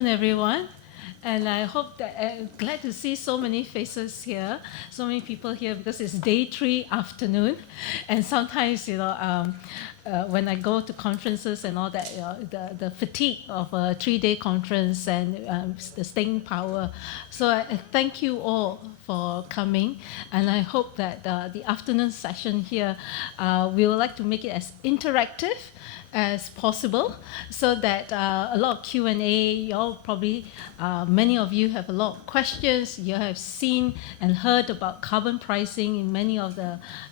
Everyone, and I hope that I'm glad to see so many faces here, so many people here because it's day 3 afternoon, and sometimes when I go to conferences and all that, the fatigue of a 3 day conference and the staying power. So I thank you all for coming, and I hope that the afternoon session here, we would like to make it as interactive as possible so that a lot of Q&A, you all probably, many of you have a lot of questions. You have seen and heard about carbon pricing in many of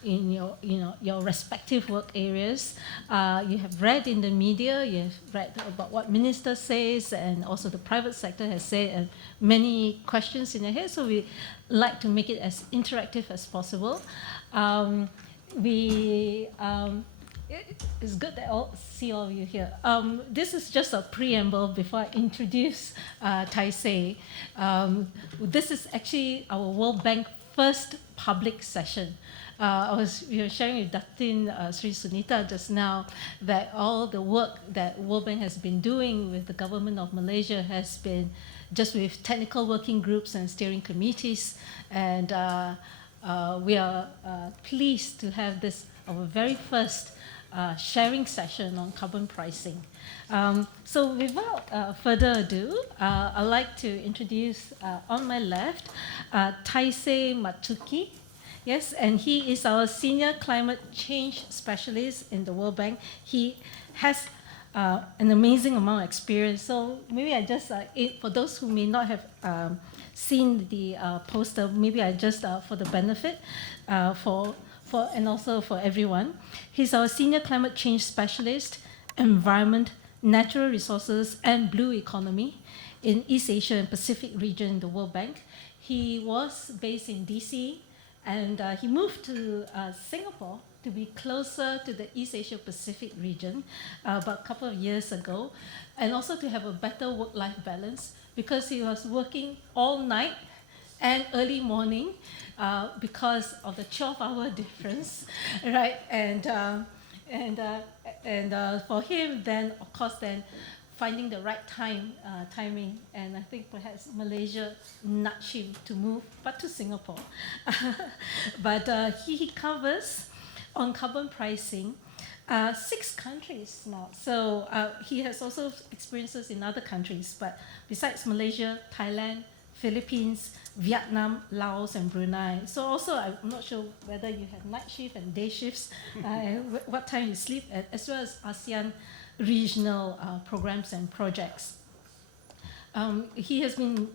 in your respective work areas. You have read in the media, you have read about what minister says and also the private sector has said, and many questions in your head. So we like to make it as interactive as possible. We It's good that I see all of you here. This is just a preamble before I introduce Taisei. This is actually our World Bank first public session. We were sharing with Datin Sri Sunita just now that all the work that World Bank has been doing with the government of Malaysia has been just with technical working groups and steering committees, and we are pleased to have this our very first sharing session on carbon pricing. So without further ado, I'd like to introduce on my left Taisei Matsuki. Yes, and he is our senior climate change specialist in the World Bank. He has an amazing amount of experience. So maybe I just, for those who may not have seen the poster, maybe I just, for the benefit, and also for everyone. He's our senior climate change specialist, environment, natural resources, and blue economy in East Asia and Pacific region in the World Bank. He was based in DC, and he moved to Singapore to be closer to the East Asia Pacific region about a couple of years ago, and also to have a better work-life balance because he was working all night and early morning because of the 12-hour difference, right? And for him, then of course, then finding the right timing, and I think perhaps Malaysia nudged him to move, but to Singapore. But he covers on carbon pricing 6 countries now. So he has also experiences in other countries, but besides Malaysia, Thailand, Philippines, Vietnam, Laos, and Brunei. So also, I'm not sure whether you have night shift and day shifts, what time you sleep, as well as ASEAN regional programs and projects. He has been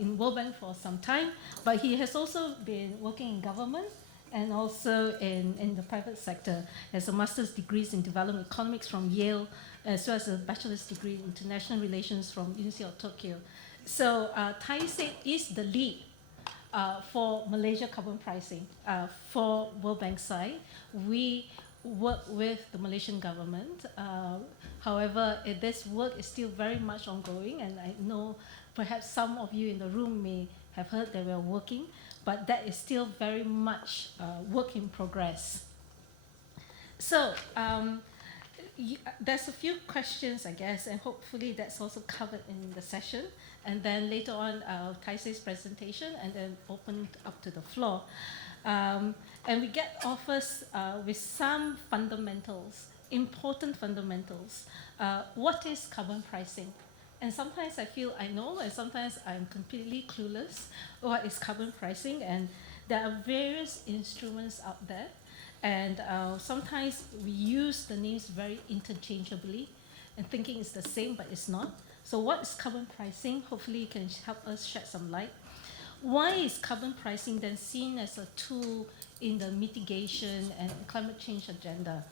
in World Bank for some time, but he has also been working in government and also in the private sector. He has a master's degree in development economics from Yale, as well as a bachelor's degree in international relations from University of Tokyo. So Taisei is the lead for Malaysia carbon pricing for World Bank side. We work with the Malaysian government. However, this work is still very much ongoing, and I know perhaps some of you in the room may have heard that we are working, but that is still very much work in progress. So there's a few questions, I guess, and hopefully that's also covered in the session. And then later on, Taisei's presentation, and then open up to the floor. And we get offers with some fundamentals, important fundamentals. What is carbon pricing? And sometimes I feel I know, and sometimes I'm completely clueless what is carbon pricing. And there are various instruments out there. And sometimes we use the names very interchangeably and thinking it's the same, but it's not. So what is carbon pricing? Hopefully you can help us shed some light. Why is carbon pricing then seen as a tool in the mitigation and climate change agenda?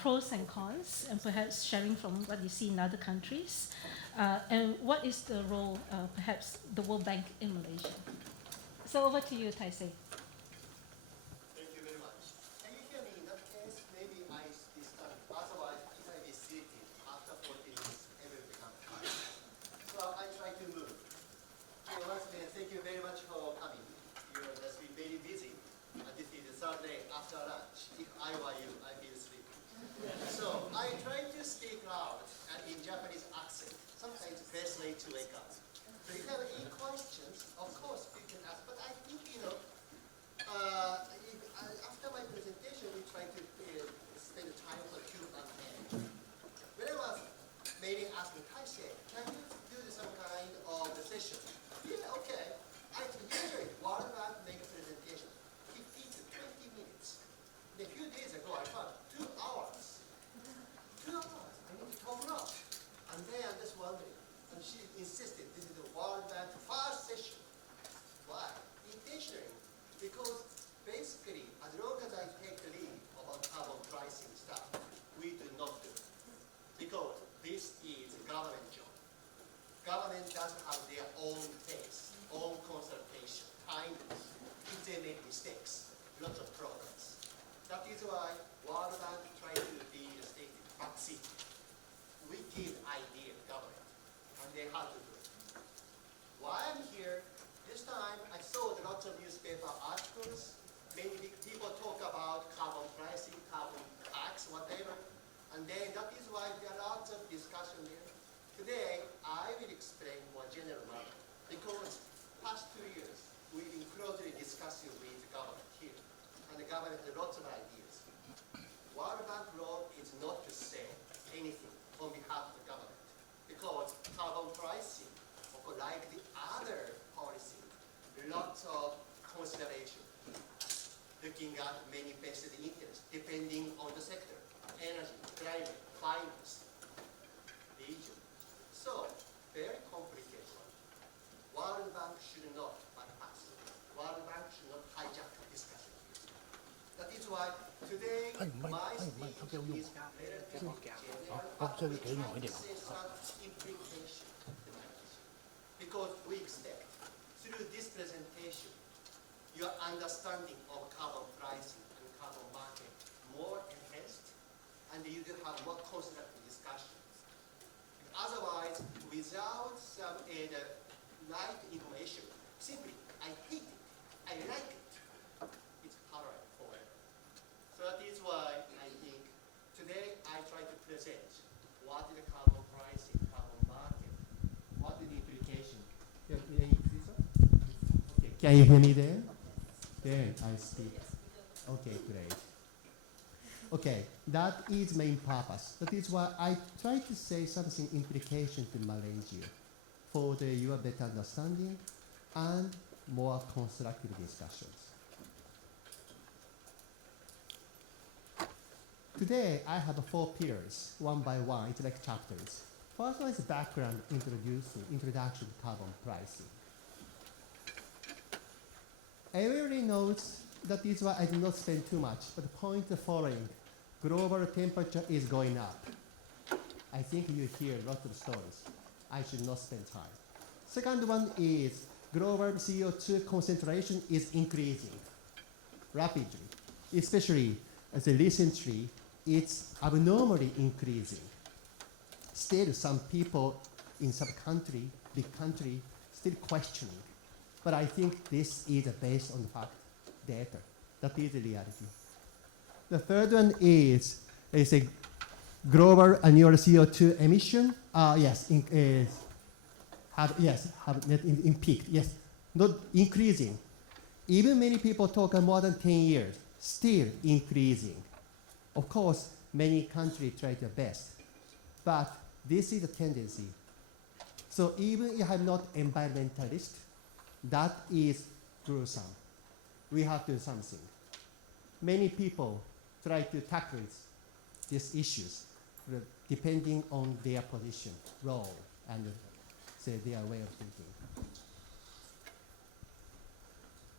Pros and cons, and perhaps sharing from what you see in other countries. And what is the role, perhaps, the World Bank in Malaysia? So over to you, Taisei. So I try to speak loud and in Japanese accent, sometimes translate to a welcome. So if you have any questions, of course you can ask. But I think, after my presentation, we try to spend time for Q&A. When I was maybe asking Taisei, can you do some kind of session? Yeah, okay. I usually World Bank make a presentation 15 to 20 minutes. A few days ago, I found 2 hours. 2 hours. I need to talk a lot. And then I'm just wondering. And she insisted this is the World Bank first session. Why? Intentionally. Because basically, as long as I take the lead about carbon pricing stuff, we do not do it. Because this is a government job. Government doesn't have their own pace, own consultation, timeless. If they make mistakes, lots of problems. That is why World Bank tries to be the state backseat. We give idea to government, and they have to do it. Why I'm here, this time I saw lots of newspaper articles. Many big people talk about carbon pricing, carbon tax, whatever. And then that is why there are lots of discussion there. Today, I will explain more general matter. Because past 2 years, we've been closely discussing with the government here. And the government has lots of ideas. World Bank role is not to say anything on behalf of the government. Because carbon pricing, like the other policy, lots of consideration. Looking at many vested interests, depending on the sector, energy, climate, finance, region. So, very complicated one. World Bank should not bypass. World Bank should not hijack the discussion. That is why today my speech is relatively general, but we try to say some implication. Because we expect, through this presentation, your understanding of carbon pricing and carbon market more enhanced, and you will have more constructive discussions. Otherwise, without some right information, simply, I hate it, I like it, it's parallel forever. So that is why I think today I try to present what is the carbon pricing, carbon market, what is the implication. Okay, can you hear me there? Then I speak. Okay, great. Okay, that is main purpose. That is why I try to say something implication to Malaysia for your better understanding and more constructive discussions. Today, I have 4 pillars, one by one, it's like chapters. First one is background introduction to carbon pricing. Everybody knows that is why I did not spend too much, but the point the following, global temperature is going up. I think you hear lots of stories. I should not spend time. Second one is global CO2 concentration is increasing rapidly, especially as recently it's abnormally increasing. Still, some people in some country, big country, still questioning. But I think this is based on the fact, data. That is the reality. The third one is a global annual CO2 emission. Have net in peak. Yes, not increasing. Even many people talk more than 10 years, still increasing. Of course, many countries try their best, but this is a tendency. So even if I'm not environmentalist, that is gruesome. We have to do something. Many people try to tackle these issues depending on their position, role, and their way of thinking.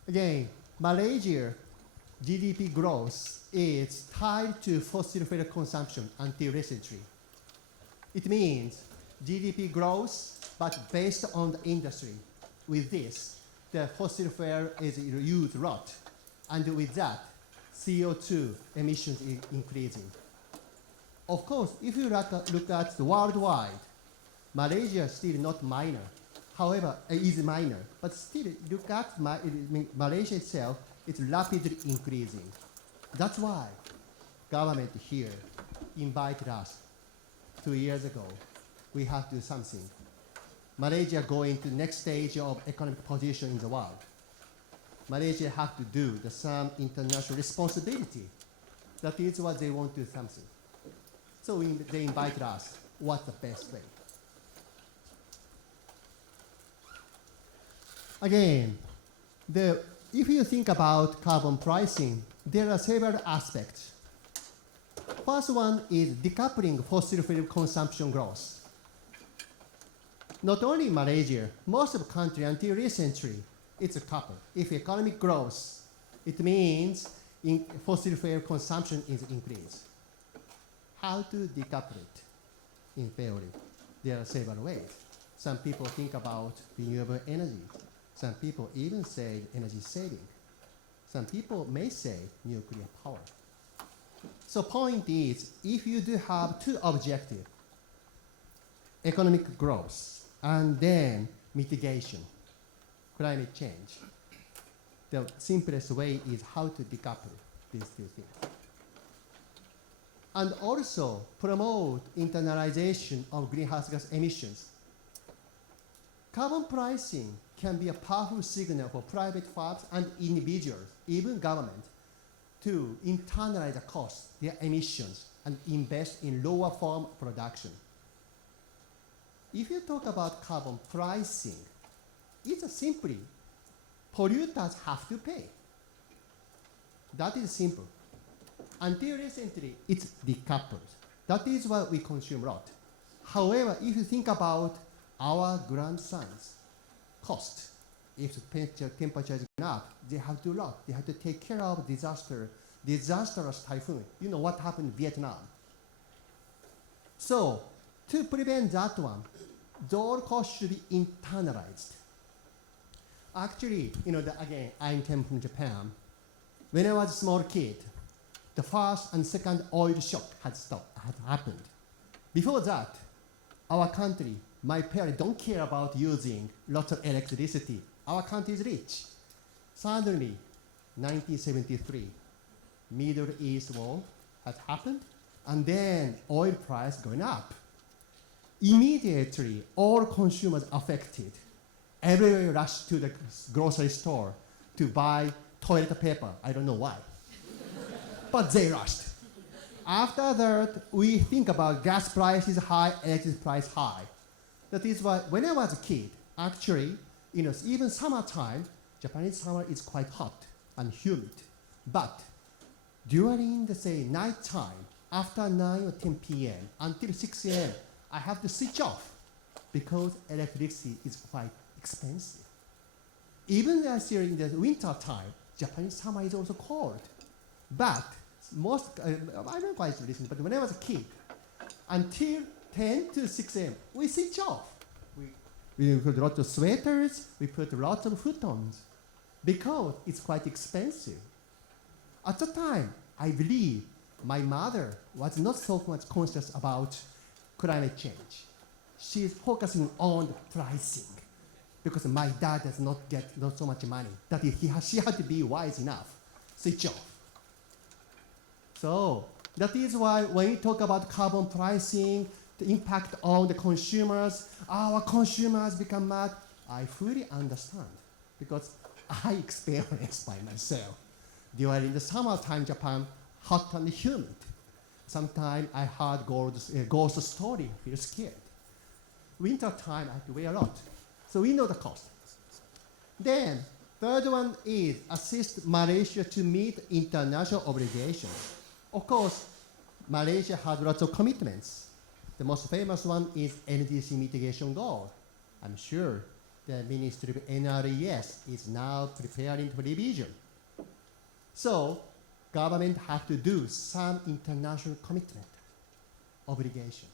Again, Malaysia GDP growth is tied to fossil fuel consumption until recently. It means GDP growth, but based on the industry. With this, the fossil fuel is used a lot. And with that, CO2 emissions is increasing. Of course, if you look at the worldwide, Malaysia is still not minor. However, it is minor. But still, look at Malaysia itself, it's rapidly increasing. That's why government here invited us 2 years ago. We have to do something. Malaysia going to next stage of economic position in the world, Malaysia have to do some international responsibility. That is what they want to do something. So they invited us. What's the best way? Again, if you think about carbon pricing, there are several aspects. First one is decoupling fossil fuel consumption growth. Not only Malaysia, most of the country until recently, it's a couple. If economic growth, it means fossil fuel consumption is increased. How to decouple it? In theory, there are several ways. Some people think about renewable energy. Some people even say energy saving. Some people may say nuclear power. So point is, if you do have two objectives, economic growth and then mitigation, climate change, the simplest way is how to decouple these two things. And also promote internalization of greenhouse gas emissions. Carbon pricing can be a powerful signal for private firms and individuals, even government, to internalize the cost, their emissions, and invest in lower form production. If you talk about carbon pricing, it's simply polluters have to pay. That is simple. Until recently, it's decoupled. That is what we consume a lot. However, if you think about our grandsons' cost, if the temperature is going up, they have to do a lot. They have to take care of disastrous typhoon. You know what happened in Vietnam. So, to prevent that one, those costs should be internalized. Actually, again, I came from Japan. When I was a small kid, the first and second oil shock had happened. Before that, our country, my parents don't care about using lots of electricity. Our country is rich. Suddenly, 1973, Middle East war had happened, and then oil price going up. Immediately, all consumers affected. Everyone rushed to the grocery store to buy toilet paper. I don't know why. But they rushed. After that, we think about gas prices high, electricity price high. That is why when I was a kid, actually, even summertime, Japanese summer is quite hot and humid. But during the night time, after 9 or 10 p.m. until 6 a.m., I have to switch off because electricity is quite expensive. Even during the winter time, Japanese summer is also cold. But I don't quite listen, but when I was a kid, until 10 to 6 a.m., we switch off. We put lots of sweaters, we put lots of futons, because it's quite expensive. At the time, I believe my mother was not so much conscious about climate change. She's focusing on the pricing, because my dad does not get not so much money. That is, she had to be wise enough, switch off. So that is why when we talk about carbon pricing, the impact on the consumers, our consumers become mad. I fully understand because I experienced by myself. During the summertime, Japan, hot and humid. Sometimes I heard ghost story, feel scared. Winter time, I have to wear a lot. So we know the cost. Then, third one is assist Malaysia to meet international obligations. Of course, Malaysia has lots of commitments. The most famous one is NDC mitigation goal. I'm sure the Ministry of NRES is now preparing for revision. So, government have to do some international commitment, obligation.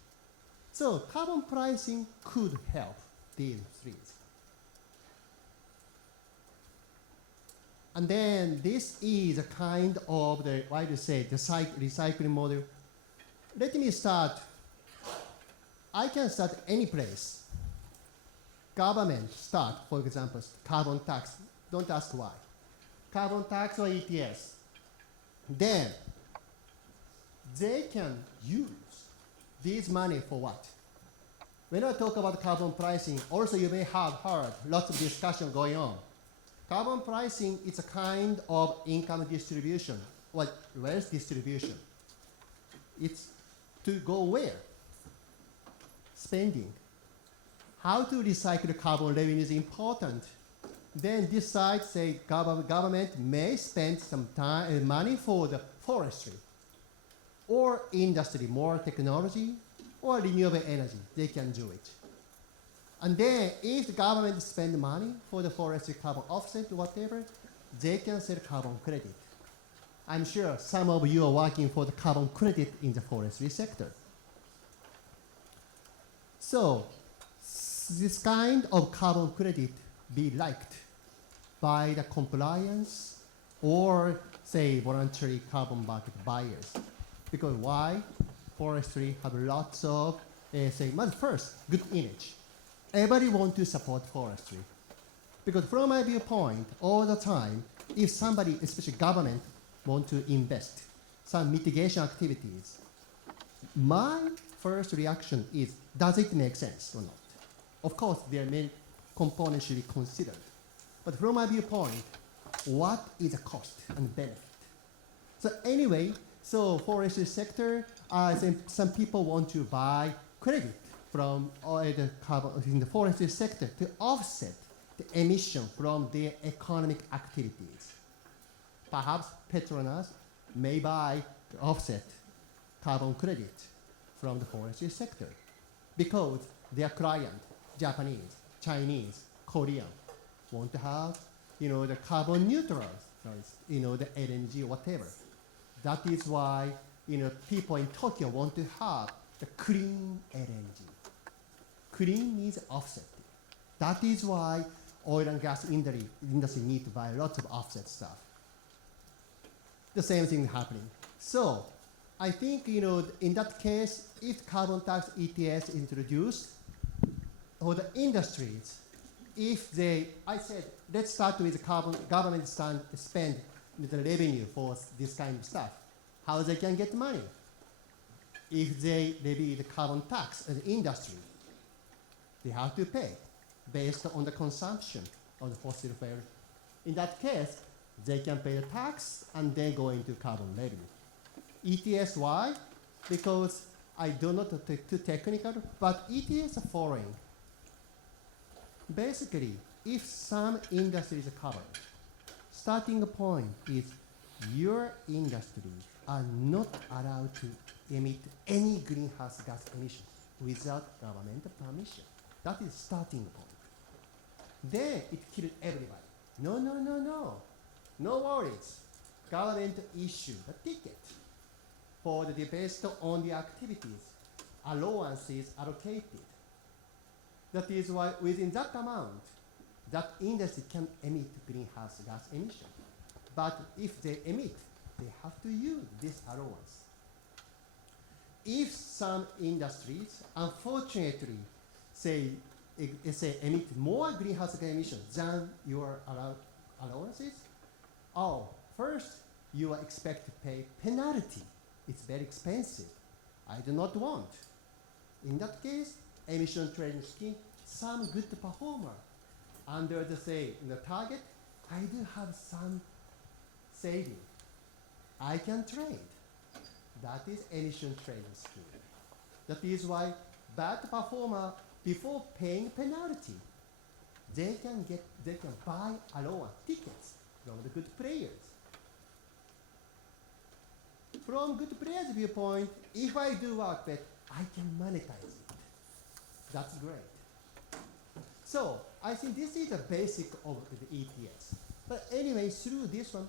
So, carbon pricing could help these three. And then this is a kind of the recycling model. Let me start. I can start any place. Government start, for example, carbon tax. Don't ask why. Carbon tax or ETS. Then they can use this money for what? When I talk about carbon pricing, also you may have heard lots of discussion going on. Carbon pricing is a kind of income distribution, or wealth distribution. It's to go where? Spending. How to recycle carbon revenue is important. Then decide, say, government may spend some time, money for the forestry, or industry, more technology, or renewable energy. They can do it. And then, if the government spend money for the forestry carbon offset, whatever, they can sell carbon credit. I'm sure some of you are working for the carbon credit in the forestry sector. So, this kind of carbon credit be liked by the compliance or, say, voluntary carbon market buyers. Because why? Forestry have lots of, say, first, good image. Everybody want to support forestry. Because from my viewpoint, all the time, if somebody, especially government, want to invest some mitigation activities, my first reaction is, does it make sense or not? Of course, there are many components should be considered. But from my viewpoint, what is the cost and benefit? So anyway, so forestry sector, some people want to buy credit from the carbon in the forestry sector to offset the emission from their economic activities. Perhaps Petronas may buy to offset carbon credit from the forestry sector because their client, Japanese, Chinese, Korean, want to have, the carbon neutral, the LNG, whatever. That is why, people in Tokyo want to have the clean LNG. Clean means offset. That is why oil and gas industry need to buy lots of offset stuff. The same thing happening. So I think, in that case, if carbon tax ETS introduced, for the industries, if I said, let's start with the government spend the revenue for this kind of stuff. How they can get money? If they levy the carbon tax as industry, they have to pay based on the consumption of the fossil fuel. In that case, they can pay the tax and then go into carbon levy. ETS, why? Because I do not take too technical, but ETS are following. Basically, if some industries are covered, starting point is your industries are not allowed to emit any greenhouse gas emissions without government permission. That is starting point. Then it killed everybody. No. No worries. Government issue a ticket for the based on the activities, allowances allocated. That is why within that amount, that industry can emit greenhouse gas emission. But if they emit, they have to use this allowance. If some industries, unfortunately, say emit more greenhouse gas emissions than your allowances, first you are expected to pay penalty. It's very expensive. I do not want. In that case, emission trading scheme, some good performer under the target, I do have some saving. I can trade. That is emission trading scheme. That is why bad performer, before paying penalty, they can buy allowance tickets from the good players. From good players' viewpoint, if I do work bet, I can monetize it. That's great. So I think this is the basic of the ETS. But anyway, through this one,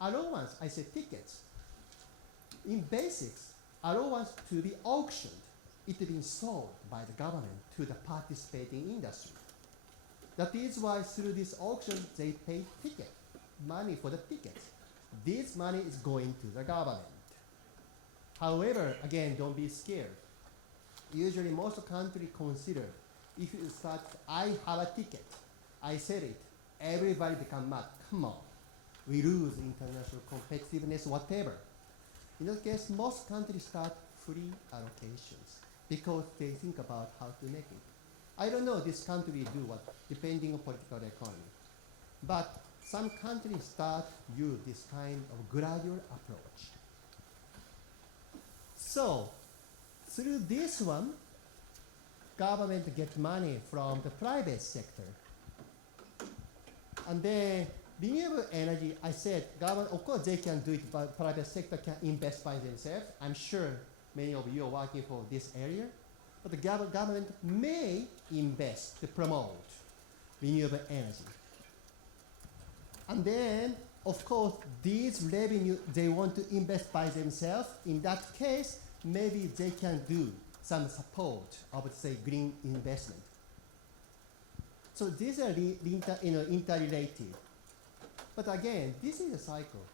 allowance, I said tickets. In basics, allowance to be auctioned, it has been sold by the government to the participating industry. That is why through this auction, they pay money for the tickets. This money is going to the government. However, again, don't be scared. Usually most countries consider, if you start, I have a ticket, I sell it, everybody become mad. Come on, we lose international competitiveness, whatever. In that case, most countries start free allocations. because they think about how to make it. I don't know this country will do what, depending on political economy. But some countries start use this kind of gradual approach. So, through this one, government gets money from the private sector. And then renewable energy, I said, government, of course, they can do it, but private sector can invest by themselves. I'm sure many of you are working for this area. But the government may invest to promote renewable energy. And then, of course, these revenue they want to invest by themselves. In that case, maybe they can do some support of, say, green investment. So these are interrelated. But again, this is a cycle.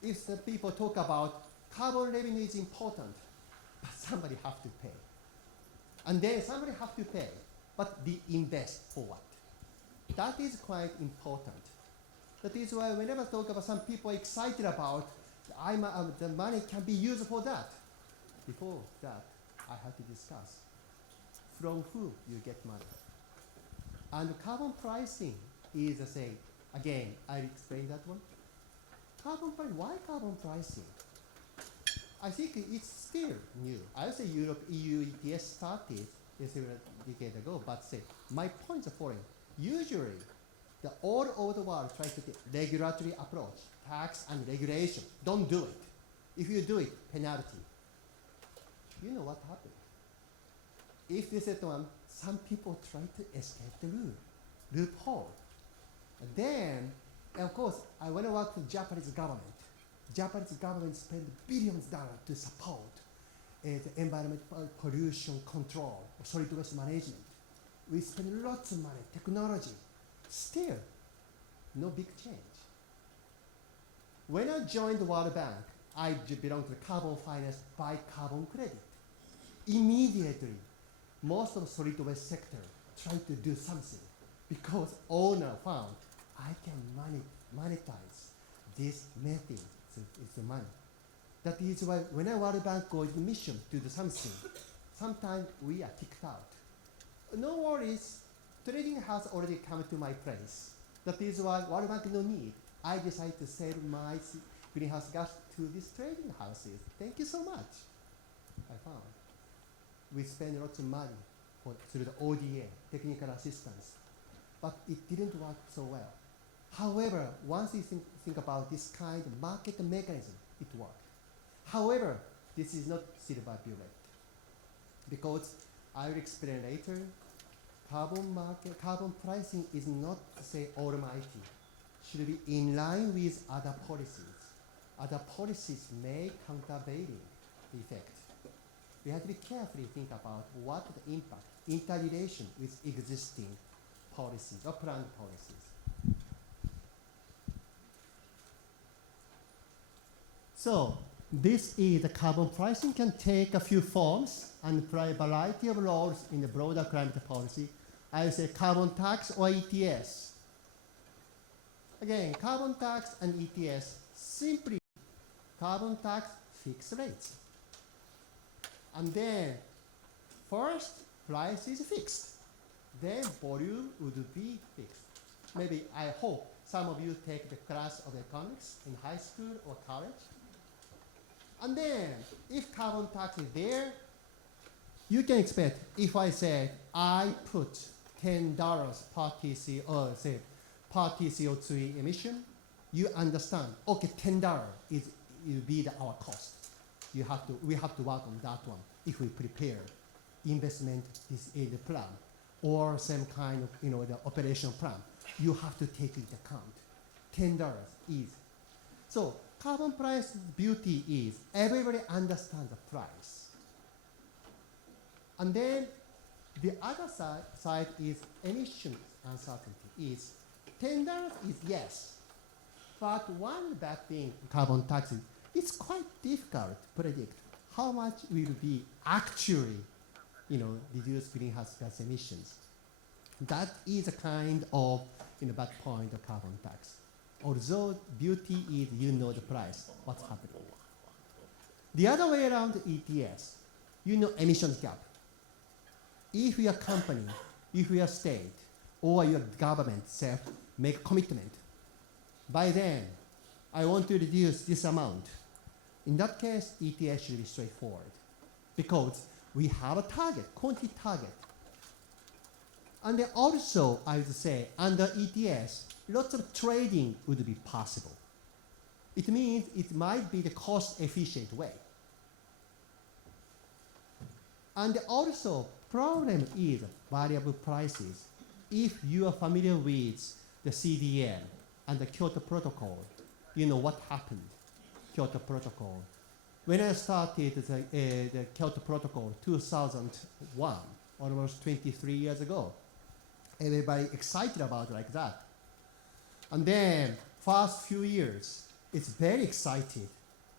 If the people talk about carbon revenue is important, but somebody have to pay. And then somebody have to pay, but they invest for what? That is quite important. That is why whenever I talk about some people excited about the money can be used for that. Before that, I have to discuss from who you get money. And carbon pricing is, say, again, I explain that one. Carbon price, why carbon pricing? I think it's still new. I would say Europe, EU ETS started a decade ago, but say, my point is the following. Usually, all over the world try to get regulatory approach, tax and regulation. Don't do it. If you do it, penalty. You know what happened? If this is one, some people try to escape the loophole. And then, of course, when I work with Japanese government spend billions of dollars to support the environment pollution control, solid waste management. We spend lots of money, technology. Still, no big change. When I joined the World Bank, I belong to the carbon finance by carbon credit. Immediately, most of the solid waste sector tried to do something because owner found I can monetize this method. It's the money. That is why when a World Bank goes to mission to do something, sometimes we are kicked out. No worries, trading has already come to my place. That is why World Bank no need. I decided to sell my greenhouse gas to these trading houses. Thank you so much. I found. We spend lots of money through the ODA, technical assistance, but it didn't work so well. However, once you think about this kind of market mechanism, it works. However, this is not silver bullet. Because I will explain later, carbon pricing is not, say, almighty. Should be in line with other policies. Other policies may countervailing the effect. We have to be carefully think about what the impact, interrelation with existing policies or planned policies. So this is the carbon pricing can take a few forms and play a variety of roles in the broader climate policy. I would say carbon tax or ETS. Again, carbon tax and ETS, simply carbon tax fixed rates. And then first price is fixed. Then volume would be fixed. Maybe I hope some of you take the class of economics in high school or college. And then, if carbon tax is there, you can expect, if I say, I put $10 per TC, or say, per TCO2 emission, you understand, okay, $10 will be our cost. We have to work on that one if we prepare investment is the plan, or some kind of, the operation plan. You have to take into account. $10 is. So, carbon price beauty is everybody understands the price. And then the other side is emission uncertainty is $10 is yes. But one bad thing carbon tax is it's quite difficult to predict how much will be actually reduce greenhouse gas emissions. That is a kind of bad point of carbon tax. Although beauty is the price, what's happening. The other way around ETS. you know emissions gap. If your company, if your state, or your government self make commitment, by then, I want to reduce this amount. In that case, ETS should be straightforward because we have a target, quantity target. And then also, I would say, under ETS, lots of trading would be possible. It means it might be the cost-efficient way. And also, problem is variable prices. If you are familiar with the CDM and the Kyoto Protocol, you know what happened, Kyoto Protocol. When I started the Kyoto Protocol 2001, almost 23 years ago, everybody excited about it like that. And then, first few years, it's very excited.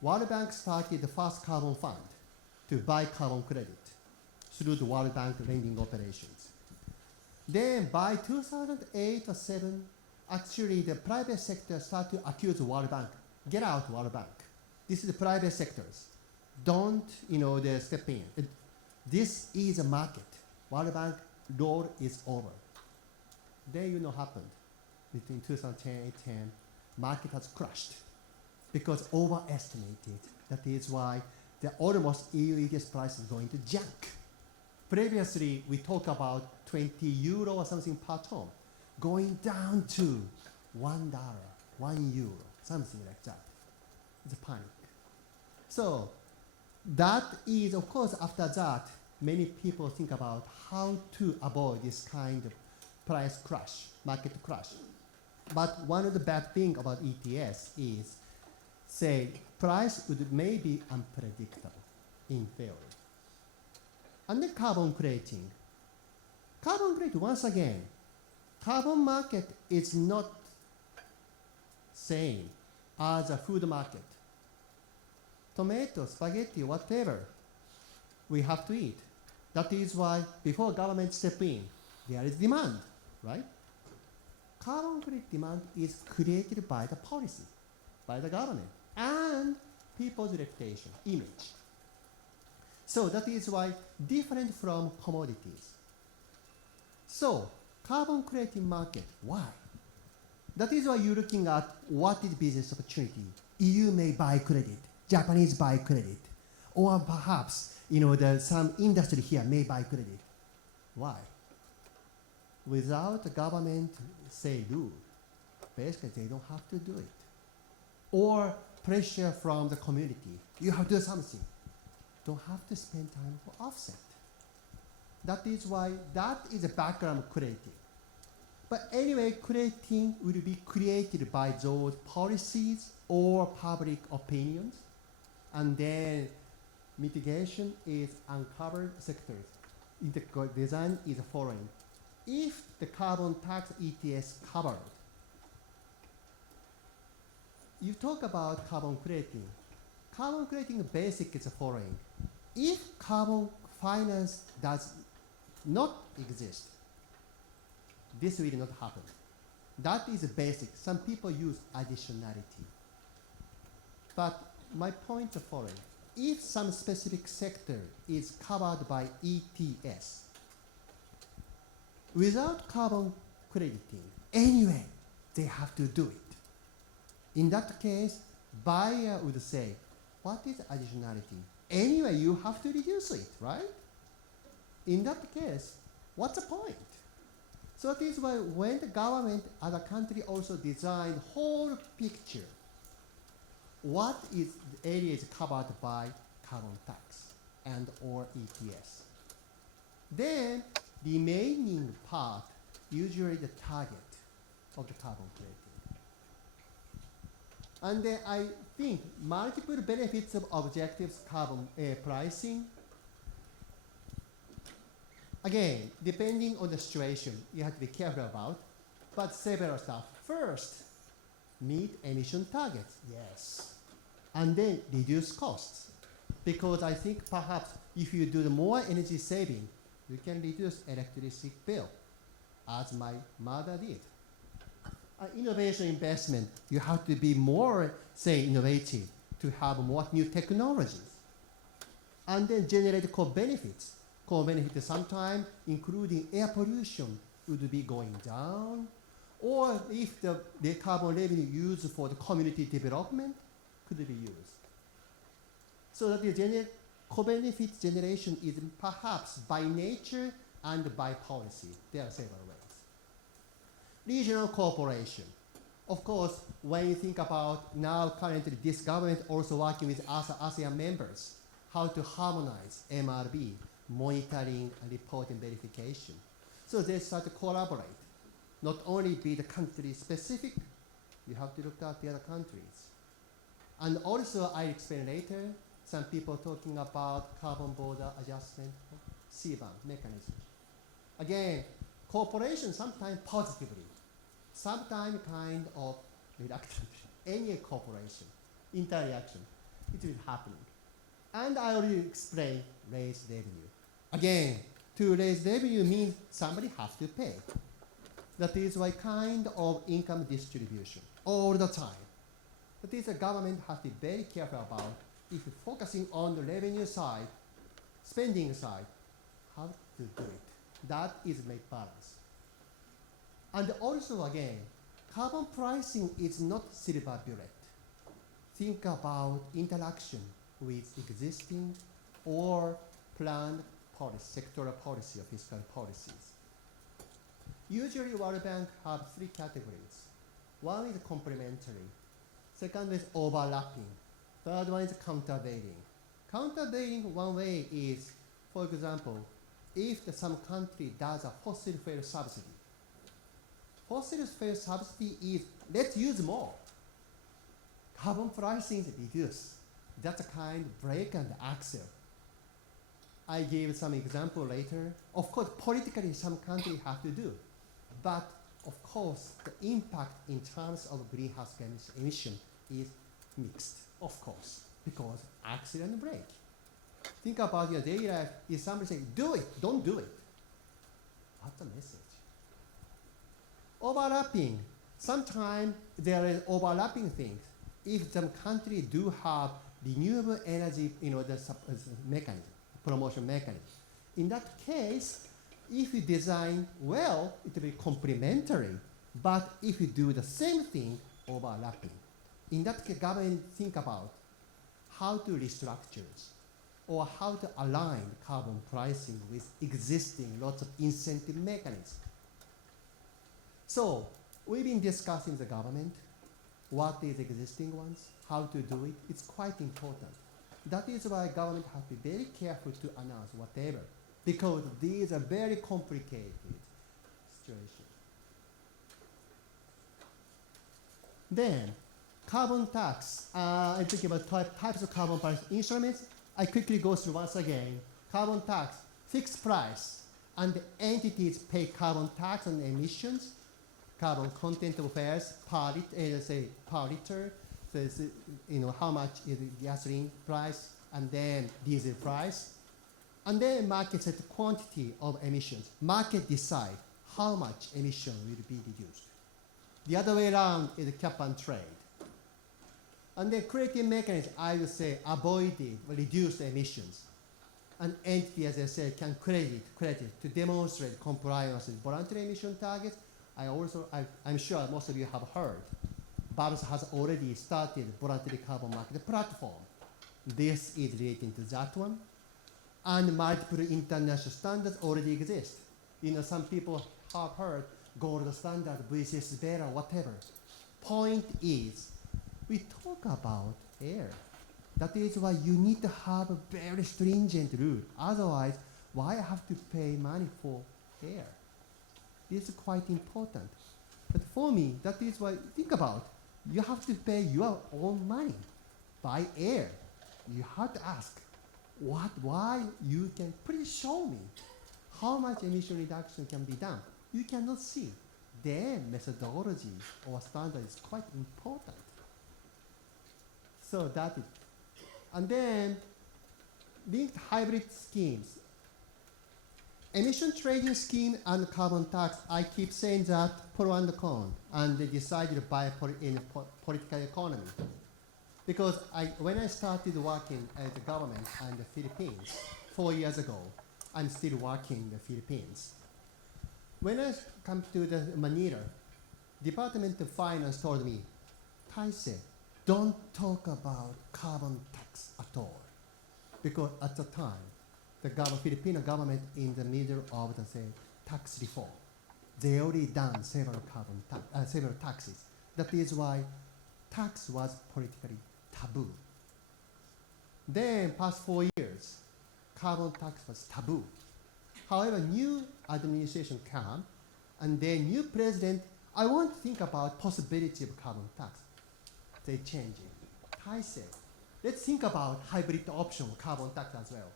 World Bank started the first carbon fund to buy carbon credit through the World Bank lending operations. Then by 2008 or 7, actually the private sector started to accuse the World Bank. Get out, World Bank. This is the private sectors. Don't, they step in. This is a market. World Bank role is over. Then happened between 2010 and 2010, market has crashed because overestimated. That is why the almost EU ETS price is going to junk. Previously, we talked about 20 euro or something per ton, going down to $1, €1, something like that. It's a panic. So that is, of course, after that, many people think about how to avoid this kind of price crash, market crash. But one of the bad things about ETS is, say, price would maybe unpredictable in theory. And then carbon creating. Carbon creating, once again, carbon market is not same as a food market. Tomato, spaghetti, whatever, we have to eat. That is why before government step in, there is demand, right? Carbon credit demand is created by the policy, by the government, and people's reputation, image. So that is why different from commodities. So carbon creating market, why? That is why you're looking at what is business opportunity. EU may buy credit, Japanese buy credit, or perhaps some industry here may buy credit. Why? Without the government say rule, basically they don't have to do it. Or pressure from the community, you have to do something. Don't have to spend time for offset. That is why that is a background creating. But anyway, creating will be created by those policies or public opinions, and then mitigation is uncovered sectors. The design is following. If the carbon tax ETS covered, you talk about carbon creating. Carbon creating basic is the following. If carbon finance does not exist, this will not happen. That is basic. Some people use additionality. But my point is the following. If some specific sector is covered by ETS, without carbon crediting, anyway, they have to do it. In that case, buyer would say, what is additionality? Anyway, you have to reduce it, right? In that case, what's the point? So that is why when the government as a country also design whole picture, what is the areas covered by carbon tax and or ETS? Then remaining part, usually the target of the carbon creating. And then I think multiple benefits of objectives carbon pricing. Again, depending on the situation, you have to be careful about, but several stuff. First, meet emission targets, yes. And then reduce costs. Because I think perhaps if you do the more energy saving, you can reduce electricity bill, as my mother did. Innovation investment, you have to be more, say, innovative to have more new technologies. and then generate co-benefits. Co-benefits sometimes including air pollution would be going down, or if the carbon revenue used for the community development could be used. So that the co-benefit generation is perhaps by nature and by policy. There are several ways. Regional cooperation. Of course, when you think about now currently this government also working with ASEAN members, how to harmonize MRB, monitoring and reporting verification. So they start to collaborate. Not only be the country specific, you have to look at the other countries. And also, I explain later, some people talking about carbon border adjustment, CBAM mechanism. Again, cooperation sometimes positively, sometimes kind of reluctantly. Any cooperation, interaction, it is happening. And I already explained raise revenue. Again, to raise revenue means somebody has to pay. That is why kind of income distribution all the time. That is, the government has to be very careful about if you're focusing on the revenue side, spending side, how to do it. That is make balance. And also again, carbon pricing is not silver bullet. Think about interaction with existing or planned policy, sectoral policy or fiscal policies. Usually World Bank have three categories. One is complementary, second is overlapping, third one is countervailing. Countervailing one way is, for example, if some country does a fossil fuel subsidy. Fossil fuel subsidy is let's use more. Carbon pricing is reduced. That's a kind of brake and axle. I gave some example later. Of course, politically some countries have to do. But of course, the impact in terms of greenhouse gas emission is mixed, of course, because axle and brake. Think about your daily life. If somebody says, do it, don't do it. What's the message? Overlapping. Sometimes there is overlapping things. If some country do have renewable energy, the mechanism, promotion mechanism. In that case, if you design well, it will be complementary. But if you do the same thing, overlapping. In that case, government think about how to restructure or how to align carbon pricing with existing lots of incentive mechanisms. So we've been discussing the government, what is existing ones, how to do it. It's quite important. That is why government has to be very careful to announce whatever, because these are very complicated situations. Then, carbon tax. I'm thinking about types of carbon price instruments. I quickly go through once again. Carbon tax, fixed price, and the entities pay carbon tax on emissions, carbon content of fares per liter. So how much is the gasoline price, and then diesel price, and then market set the quantity of emissions. Market decide how much emission will be reduced. The other way around is cap and trade. And then creating mechanism, I would say, avoid it, reduce the emissions. An entity, as I said, can credit to demonstrate compliance with voluntary emission targets. I'm sure most of you have heard, BABS has already started voluntary carbon market platform. This is relating to that one. And multiple international standards already exist. Some people have heard gold standard, VCS better, whatever. Point is, we talk about air. That is why you need to have a very stringent rule. Otherwise, why have to pay money for air? This is quite important. But for me, that is why, think about, you have to pay your own money, buy air. You have to ask, why you can please show me how much emission reduction can be done. You cannot see. Then methodology or standard is quite important. So that is, and then linked hybrid schemes. Emission trading scheme and carbon tax, I keep saying that pro and con, and they decided by in political economy. Because when I started working at the government in the Philippines 4 years ago, I'm still working in the Philippines. When I come to the Manila, Department of Finance told me, Taisei, don't talk about carbon tax at all. Because at the time, the Filipino government in the middle of the tax reform. They already done several taxes. That is why tax was politically taboo. Then, past 4 years, carbon tax was taboo. However, new administration came, and then new president, I want to think about possibility of carbon tax. They change it. I say, let's think about hybrid option of carbon tax as well.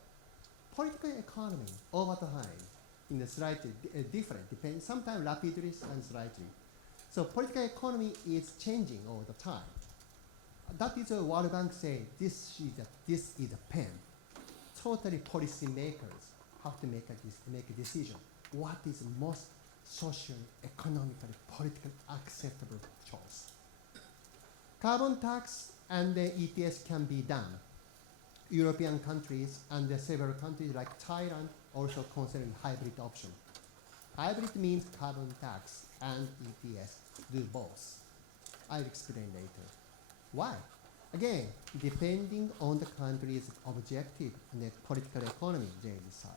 Political economy over time in a slightly different, depends sometimes rapidly and slightly. So political economy is changing all the time. That is why World Bank say this is a pen. Totally policy makers have to make a decision. What is most social, economically, politically acceptable choice? Carbon tax and the ETS can be done. European countries and several countries like Thailand also considering hybrid option. Hybrid means carbon tax and ETS do both. I'll explain later. Why? Again, depending on the country's objective and the political economy, they decide.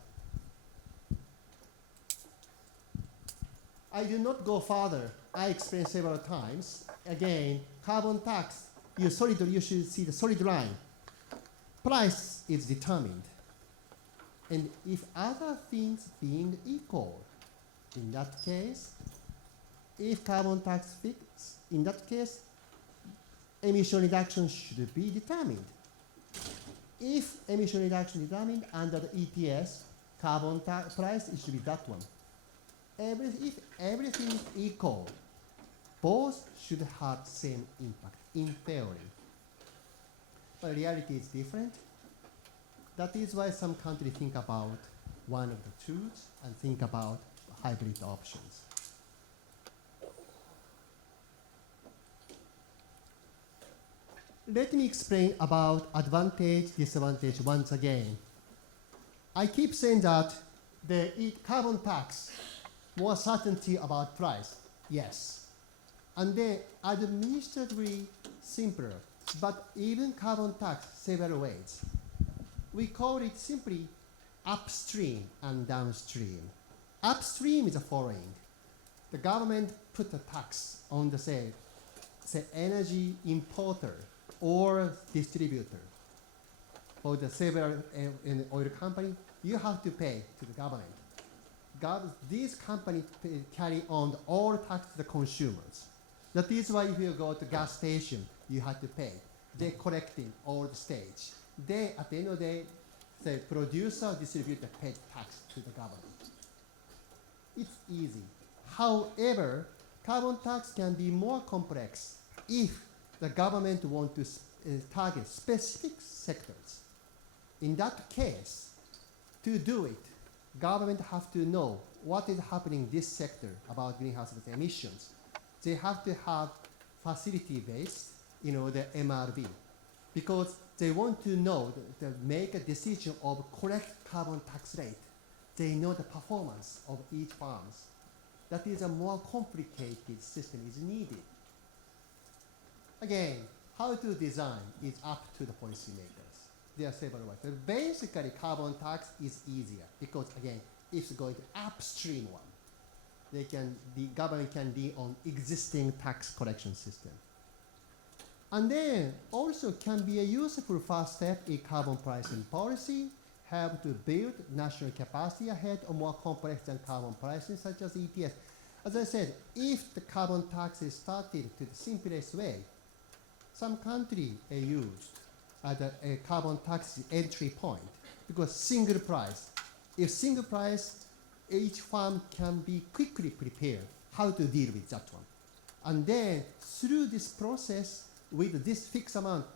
I do not go further. I explained several times. Again, carbon tax, you should see the solid line. Price is determined. And if other things being equal, in that case, if carbon tax fixed, in that case, emission reduction should be determined. If emission reduction determined under the ETS, carbon tax price, it should be that one. If everything is equal, both should have same impact in theory. But reality is different. That is why some countries think about one of the tools and think about hybrid options. Let me explain about advantage, disadvantage once again. I keep saying that the carbon tax, more certainty about price, yes. And then administratively simpler, but even carbon tax several ways. We call it simply upstream and downstream. Upstream is the following. The government put a tax on the say energy importer or distributor. For the several in the oil company, you have to pay to the government. These companies carry on all tax to the consumers. That is why if you go to gas station, you have to pay. They're collecting all the stage. They, at the end of the day, the producer, distributor pay tax to the government. It's easy. However, carbon tax can be more complex if the government wants to target specific sectors. In that case, to do it, government have to know what is happening in this sector about greenhouse gas emissions. They have to have facility-based, the MRV, because they want to know, to make a decision of correct carbon tax rate. They know the performance of each farms. That is a more complicated system is needed. Again, how to design is up to the policymakers. There are several ways. But basically, carbon tax is easier because, again, it's going to upstream one. The government can deal on existing tax collection system. And then also can be a useful first step in carbon pricing policy, help to build national capacity ahead of more complex than carbon pricing such as ETS. As I said, if the carbon tax is started to the simplest way, some countries used as a carbon tax entry point because single price. If single price, each farm can be quickly prepared how to deal with that one. And then through this process, with this fixed amount,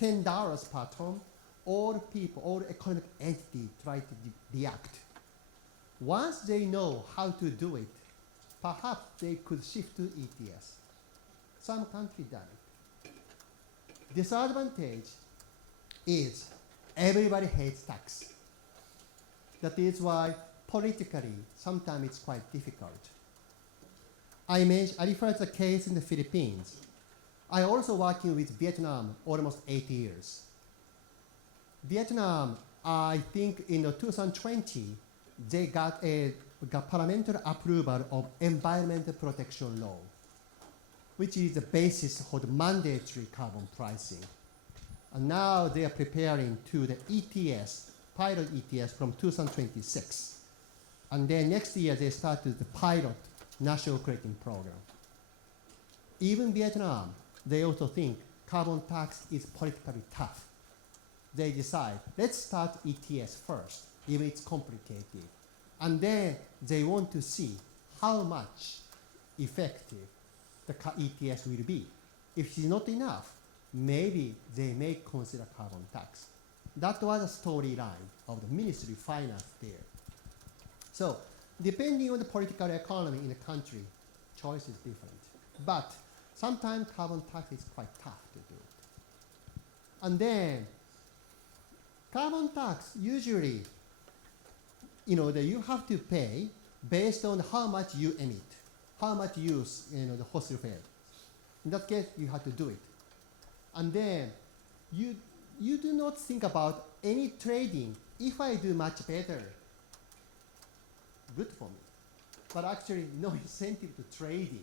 $10 per ton, all people, all economic entities try to react. Once they know how to do it, perhaps they could shift to ETS. Some countries done it. Disadvantage is everybody hates tax. That is why politically sometimes it's quite difficult. I refer to the case in the Philippines. I also working with Vietnam almost 8 years. Vietnam, I think in 2020, they got parliamentary approval of environmental protection law, which is the basis for the mandatory carbon pricing. And now they are preparing to the ETS, pilot ETS from 2026. And then next year they started the pilot national crediting program. Even Vietnam, they also think carbon tax is politically tough. They decide, let's start ETS first, even it's complicated. And then they want to see how much effective the ETS will be. If it's not enough, maybe they may consider carbon tax. That was a storyline of the Ministry of Finance there. So, depending on the political economy in the country, choice is different. But sometimes carbon tax is quite tough to do. And then, carbon tax usually, that you have to pay based on how much you emit, how much you use, the fossil fuel. In that case, you have to do it. And then you do not think about any trading. If I do much better, good for me. But actually, no incentive to trading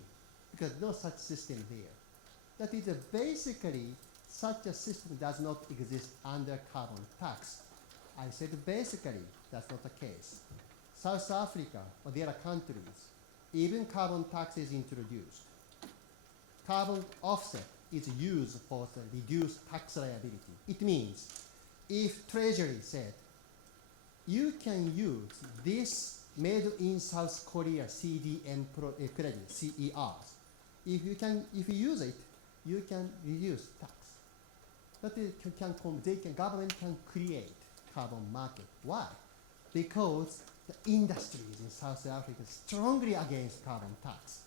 because no such system there. That is basically such a system does not exist under carbon tax. I said basically that's not the case. South Africa or the other countries, even carbon tax is introduced. Carbon offset is used for the reduced tax liability. It means if Treasury said, you can use this made in South Korea CDM credit, CERs. If you use it, you can reduce tax. But government can create carbon market. Why? Because the industries in South Africa are strongly against carbon tax.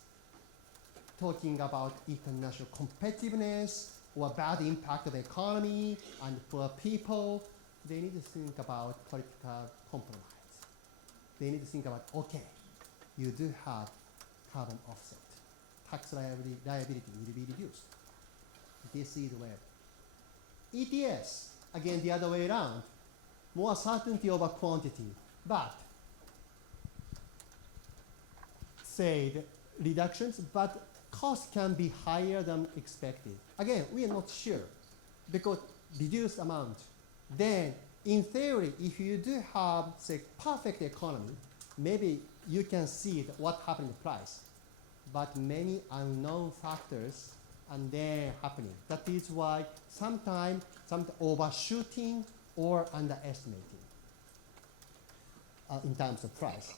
Talking about international competitiveness or bad impact of the economy and for people, they need to think about political compromise. They need to think about, okay, you do have carbon offset. Tax liability will be reduced. This is where. ETS, again, the other way around, more certainty over quantity, but say the reductions, but cost can be higher than expected. Again, we are not sure because reduced amount. Then, in theory, if you do have, say, perfect economy, maybe you can see what happened in the price. But many unknown factors and they're happening. That is why sometimes overshooting or underestimating in terms of price.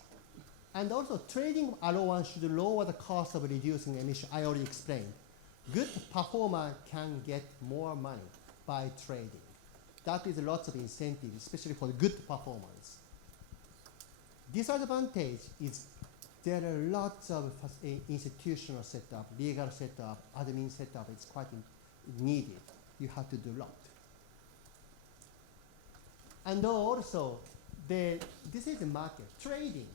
And also trading allowance should lower the cost of reducing emission. I already explained. Good performer can get more money by trading. That is lots of incentive, especially for the good performance. Disadvantage is there are lots of institutional setup, legal setup, admin setup. It's quite needed. You have to do a lot. And also, this is a market, trading.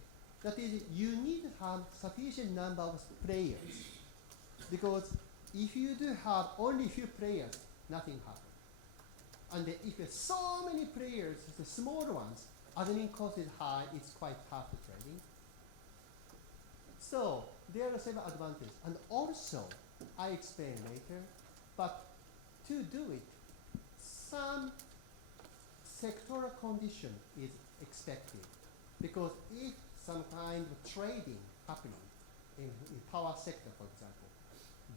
That is, you need to have sufficient number of players. Because if you do have only few players, nothing happens. And if there's so many players, the small ones, admin cost is high, it's quite tough to trading. So there are several advantages. And also, I explain later, but to do it, some sectoral condition is expected. Because if some kind of trading happening in power sector, for example,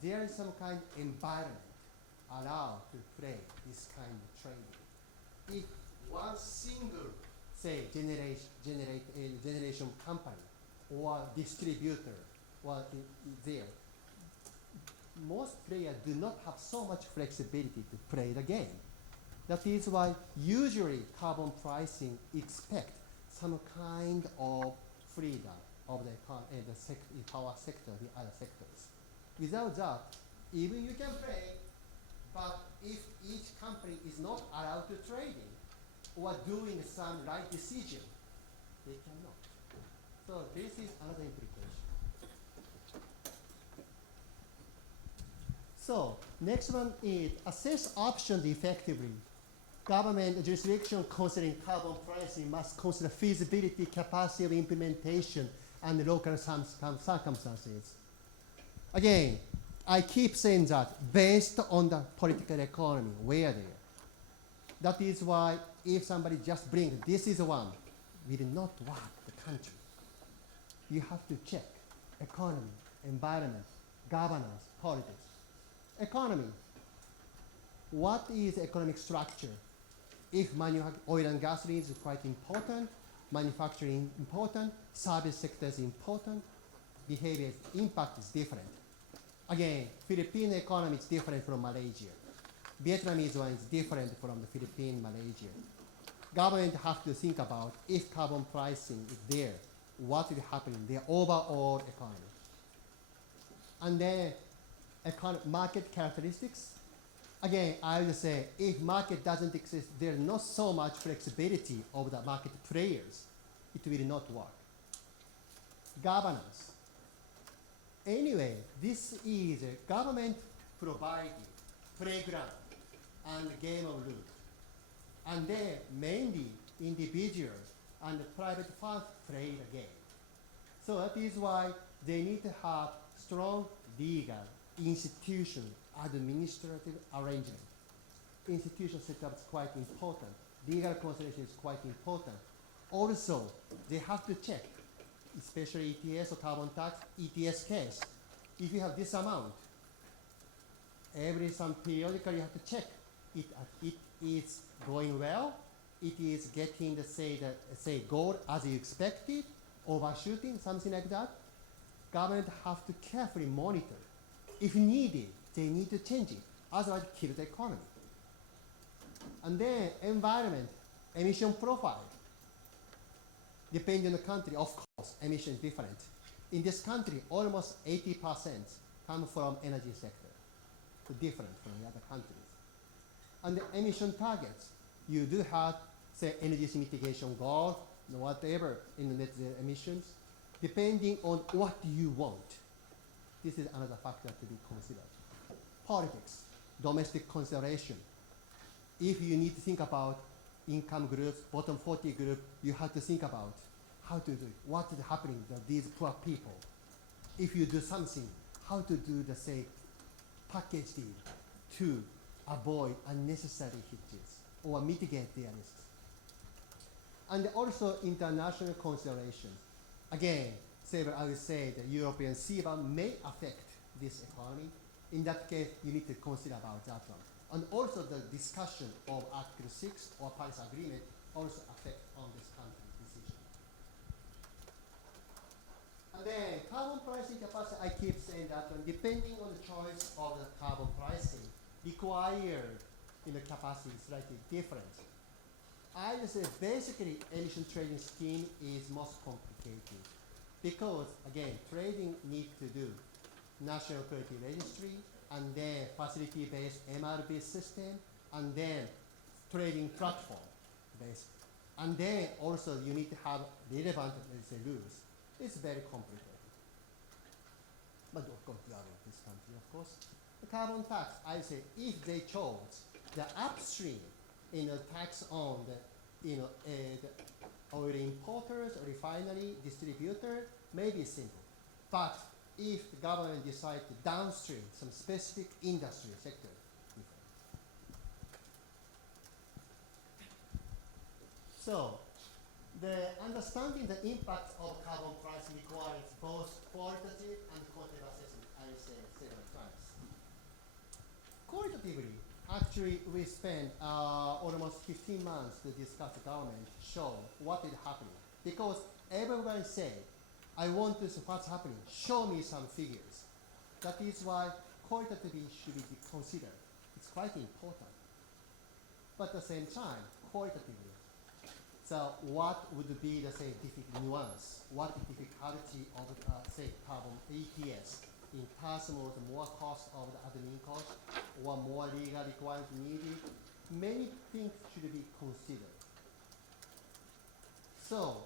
there is some kind of environment allowed to play this kind of trading. If one single, say, generation company or distributor was there, most players do not have so much flexibility to play the game. That is why usually carbon pricing expect some kind of freedom of the power sector, the other sectors. Without that, even you can play, but if each company is not allowed to trading or doing some right decision, they cannot. So this is another implication. So next one is assess options effectively. Government jurisdiction considering carbon pricing must consider feasibility, capacity of implementation, and local circumstances. Again, I keep saying that based on the political economy, where they are. That is why if somebody just brings this is one, will not work the country. You have to check economy, environment, governance, politics. Economy. What is economic structure? If oil and gasoline is quite important, manufacturing important, service sector is important, behavior impact is different. Again, Philippine economy is different from Malaysia. Vietnamese one is different from the Philippine, Malaysia. Government have to think about if carbon pricing is there, what will happen in their overall economy. And then market characteristics. Again, I would say if market doesn't exist, there's not so much flexibility of the market players. It will not work. Governance. Anyway, this is a government providing playground and game of rules. And then mainly individuals and private funds play the game. So that is why they need to have strong legal, institutional, administrative arrangement. Institutional setup is quite important. Legal consideration is quite important. Also, they have to check, especially ETS or carbon tax, ETS case. If you have this amount, some periodically you have to check it is going well, it is getting the goal as you expected, overshooting, something like that. Government have to carefully monitor. If needed, they need to change it, otherwise kill the economy. And then environment, emission profile. Depending on the country, of course, emission is different. In this country, almost 80% come from energy sector, so different from the other countries. And the emission targets, you do have, say, energy mitigation goal, whatever in the net zero emissions, depending on what you want. This is another factor to be considered. Politics, domestic consideration. If you need to think about income groups, bottom 40 group, you have to think about how to do it, what is happening to these poor people. If you do something, how to do the, say, package deal to avoid unnecessary hitches or mitigate their risks. And also international considerations. Again, I would say the European CBAM may affect this economy. In that case, you need to consider about that one. And also the discussion of Article 6 or Paris Agreement also affect on this country's decision. And then carbon pricing capacity, I keep saying that one, depending on the choice of the carbon pricing, required capacity is slightly different. I would say basically emission trading scheme is most complicated because again, trading needs to do national quality registry and then facility-based MRB system and then trading platform based. And then also you need to have relevant rules. It's very complicated. But of course, you are in this country, of course. The carbon tax, I say, if they chose the upstream, tax on the, the oil importers, refinery, distributor, maybe simple. But if the government decides to downstream some specific industry sector, different. So, the understanding the impact of carbon price requires both qualitative and quantitative assessment, I say several times. Qualitatively, actually we spent almost 15 months to discuss the government, show what is happening. Because everyone say, I want to see what's happening, show me some figures. That is why qualitatively should be considered. It's quite important. But at the same time, qualitatively, so what would be the scientific nuance? What is the difficulty of, say, carbon ETS? in terms of the more cost of the admin cost or more legal requirements needed, many things should be considered. So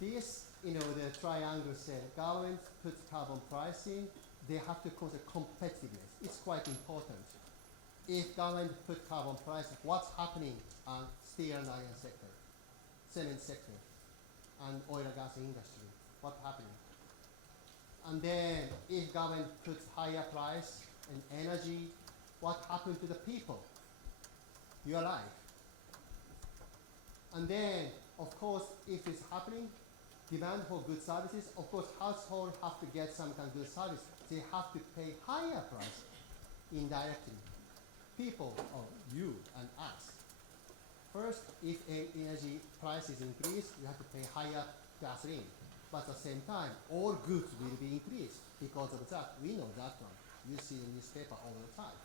this, the triangle said government puts carbon pricing, they have to consider competitiveness. It's quite important. If government put carbon pricing, what's happening on steel and iron sector, cement sector, and oil and gas industry? What's happening? And then if government puts higher price and energy, what happened to the people? Your life. And then, of course, if it's happening, demand for good services, of course, households have to get some kind of good service. They have to pay higher price indirectly. People, or you and us. First, if energy prices increase, you have to pay higher gasoline. But at the same time, all goods will be increased because of that. We know that one. You see in newspaper all the time.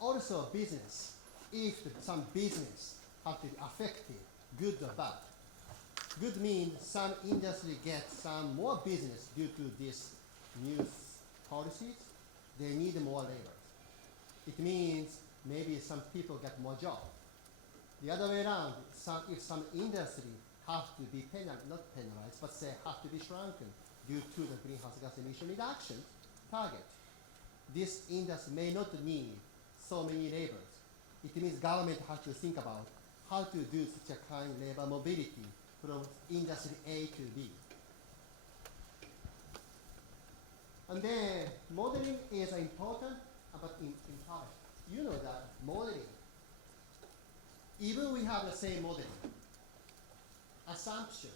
Also, business. If some business have to be affected, good or bad. Good means some industry gets some more business due to these new policies. They need more labor. It means maybe some people get more job. The other way around, if some industry have to be not penalized, but they have to be shrunken due to the greenhouse gas emission reduction target. This industry may not need so many laborers. It means government has to think about how to do such a kind of labor mobility from industry A to B. And then modeling is important, but in part, you know that modeling, even we have the same modeling, assumptions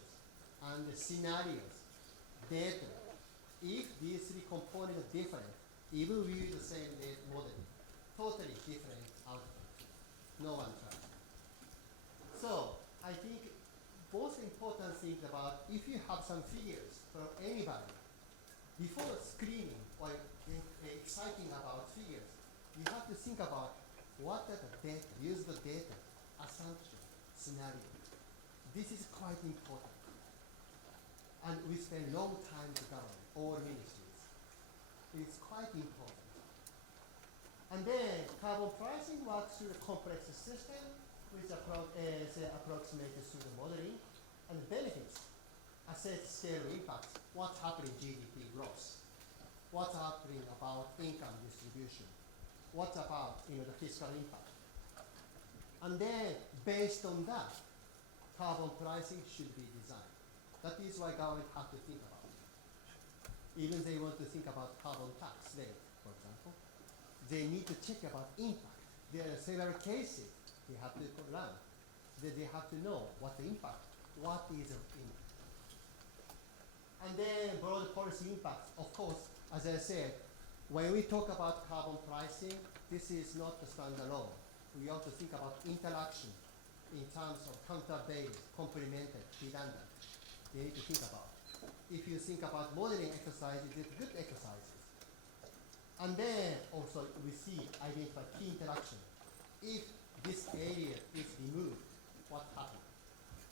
and scenarios, data, if these three components are different, even we use the same modeling, totally different output. No one tries. So I think most important thing about if you have some figures from anybody, before screening or exciting about figures, you have to think about what are the data, use the data, assumption, scenario. This is quite important. And we spend long time to govern all ministries. It's quite important. And then carbon pricing works through a complex system which approximated through the modeling and benefits, assess scale impacts, what's happening GDP growth, what's happening about income distribution, what's about the fiscal impact. And then based on that, carbon pricing should be designed. That is why government have to think about it. Even they want to think about carbon tax rate, for example, they need to check about impact. There are several cases they have to run. They have to know what the impact, what is the impact. And then broad policy impact, of course, as I said, when we talk about carbon pricing, this is not the standalone. We also think about interaction in terms of countervailing, complementary, redundant. You need to think about. If you think about modeling exercises, it's good exercises. And then also we see, identify key interaction. If this area is removed, what happens?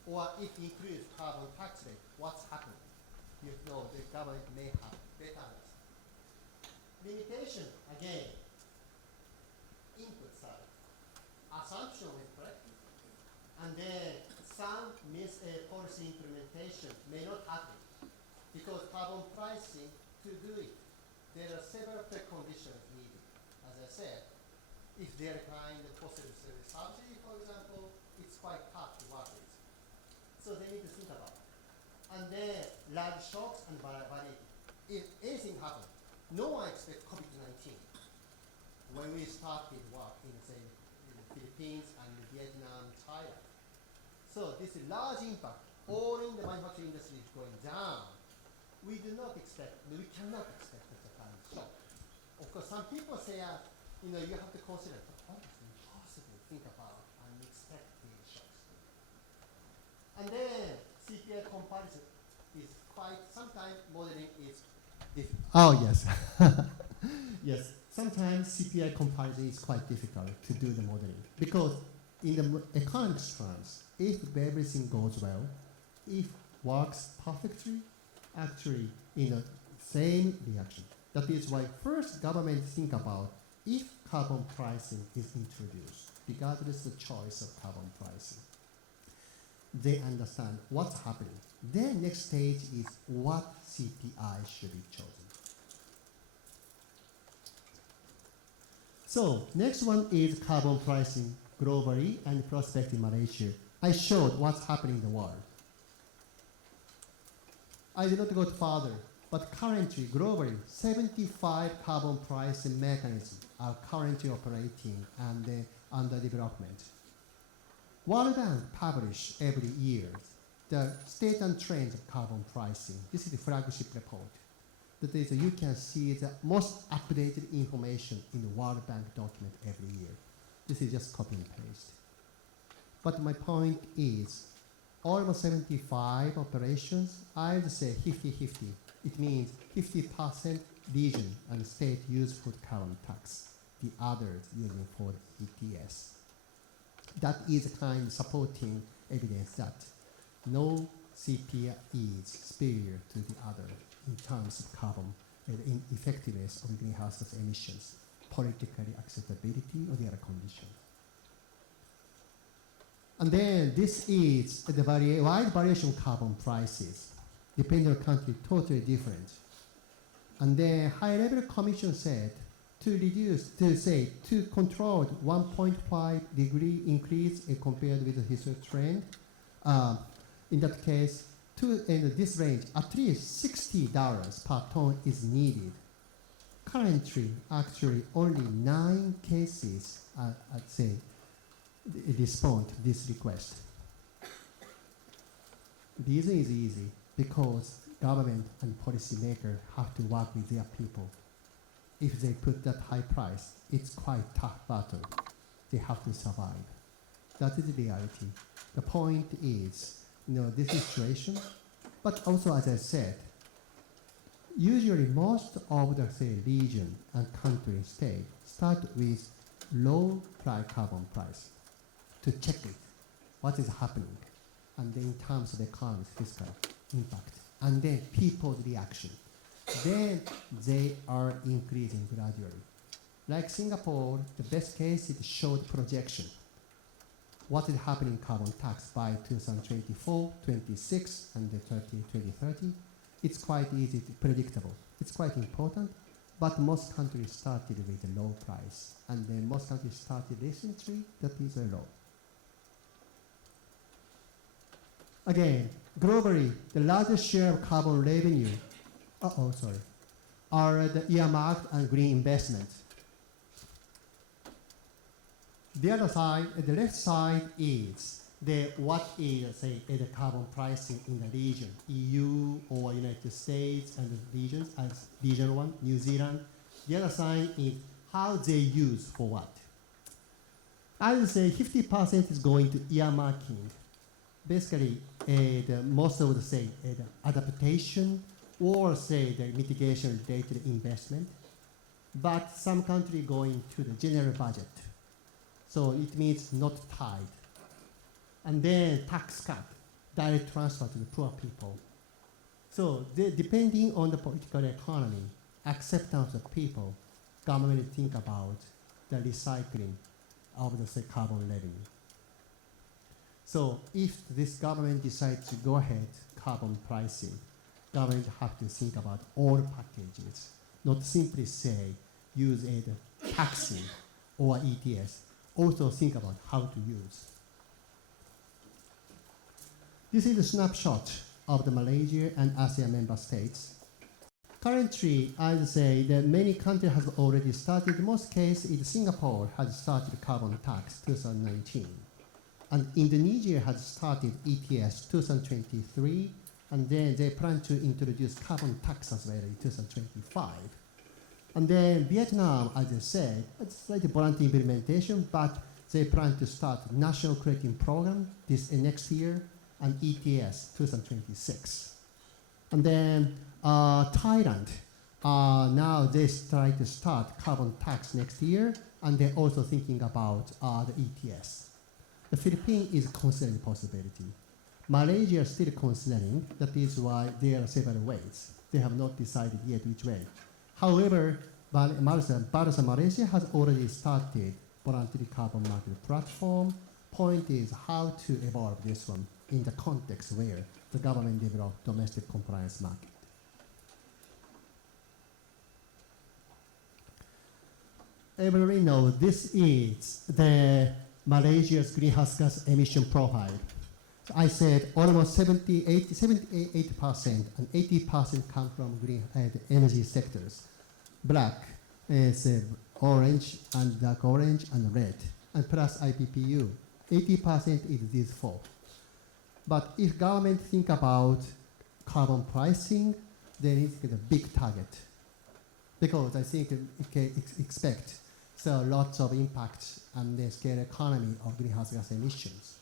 Or if increase carbon tax rate, what's happening? You know the government may have better limitation, again, input side. Assumption is correct. And then some policy implementation may not happen because carbon pricing, to do it, there are several preconditions needed. As I said, if they're kind of fossil fuel subsidy, for example, it's quite tough to work with. So they need to think about it. And then large shocks and variety. If anything happens, no one expects COVID-19. When we started work in the Philippines and Vietnam, Thailand. So this is large impact, all in the manufacturing industry is going down. We do not expect, we cannot expect such a kind of shock. Of course, some people say, you have to consider, but it's impossible to think about and expect these shocks. And then CPI comparison is quite, sometimes modeling is difficult. Oh, yes. Yes, sometimes CPI comparison is quite difficult to do the modeling because in the economics terms, if everything goes well, if works perfectly, actually, Same reaction. That is why first government think about if carbon pricing is introduced, regardless the choice of carbon pricing. They understand what's happening. Then next stage is what CPI should be chosen. So next one is carbon pricing globally and prospect in Malaysia. I showed what's happening in the world. I did not go further, but currently, globally, 75 carbon pricing mechanisms are currently operating and under development. World Bank publish every year the state and trends of carbon pricing. This is the flagship report. That is, you can see the most updated information in the World Bank document every year. This is just copy and paste. But my point is, almost 75 operations, I would say 50-50. It means 50% region and state use for the carbon tax, the others using for the ETS. That is kind of supporting evidence that no CPI is superior to the other in terms of carbon in effectiveness of greenhouse gas emissions, politically acceptability, or the other conditions. And then this is the wide variation of carbon prices, depending on the country, totally different. And then high-level commission said to control 1.5 degree increase compared with the historic trend. In that case, in this range, at least $60 per ton is needed. Currently, actually, only 9 cases, I'd say, respond to this request. The reason is easy, because government and policymakers have to work with their people. If they put that high price, it's quite tough battle. They have to survive. That is the reality. The point is, this situation, but also as I said, usually most of the region and country state start with low carbon price to check it, what is happening, and then in terms of economy, fiscal impact, and then people's reaction. Then they are increasing gradually. Like Singapore, the best case is showed projection. What is happening in carbon tax by 2024, 26, and 2030? It's quite easy to predictable. It's quite important, but most countries started with a low price, and then most countries started recently, that is a low. Again, globally, the largest share of carbon revenue are the earmarked and green investments. The other side, the left side is what is the carbon pricing in the region, EU or United States and the regions as region one, New Zealand. The other side is how they use for what. I would say 50% is going to earmarking. Basically, most of the adaptation or the mitigation related investment, but some country going to the general budget. So it means not tied. And then tax cut, direct transfer to the poor people. So depending on the political economy, acceptance of people, government think about the recycling of the carbon revenue. So if this government decides to go ahead carbon pricing, government have to think about all packages, not simply say use a taxing or ETS. Also think about how to use. This is a snapshot of the Malaysia and ASEAN member states. Currently, I would say that many countries have already started. In most cases, Singapore has started carbon tax 2019. And Indonesia has started ETS 2023, and then they plan to introduce carbon tax as well in 2025. And then Vietnam, as I said, it's like a voluntary implementation, but they plan to start national crediting program next year and ETS 2026. And then Thailand, now they try to start carbon tax next year, and they're also thinking about the ETS. The Philippines is considering the possibility. Malaysia is still considering. That is why there are several ways. They have not decided yet which way. However, Barca Malaysia has already started voluntary carbon market platform. Point is how to evolve this one in the context where the government developed domestic compliance market. Everybody knows this is the Malaysia's greenhouse gas emission profile. So I said almost 78% and 80% come from green energy sectors. Black is orange and dark orange and red, and plus IPPU. 80% is these four. But if government think about carbon pricing, they need to get a big target. Because I think it can expect so lots of impact on the scale economy of greenhouse gas emissions.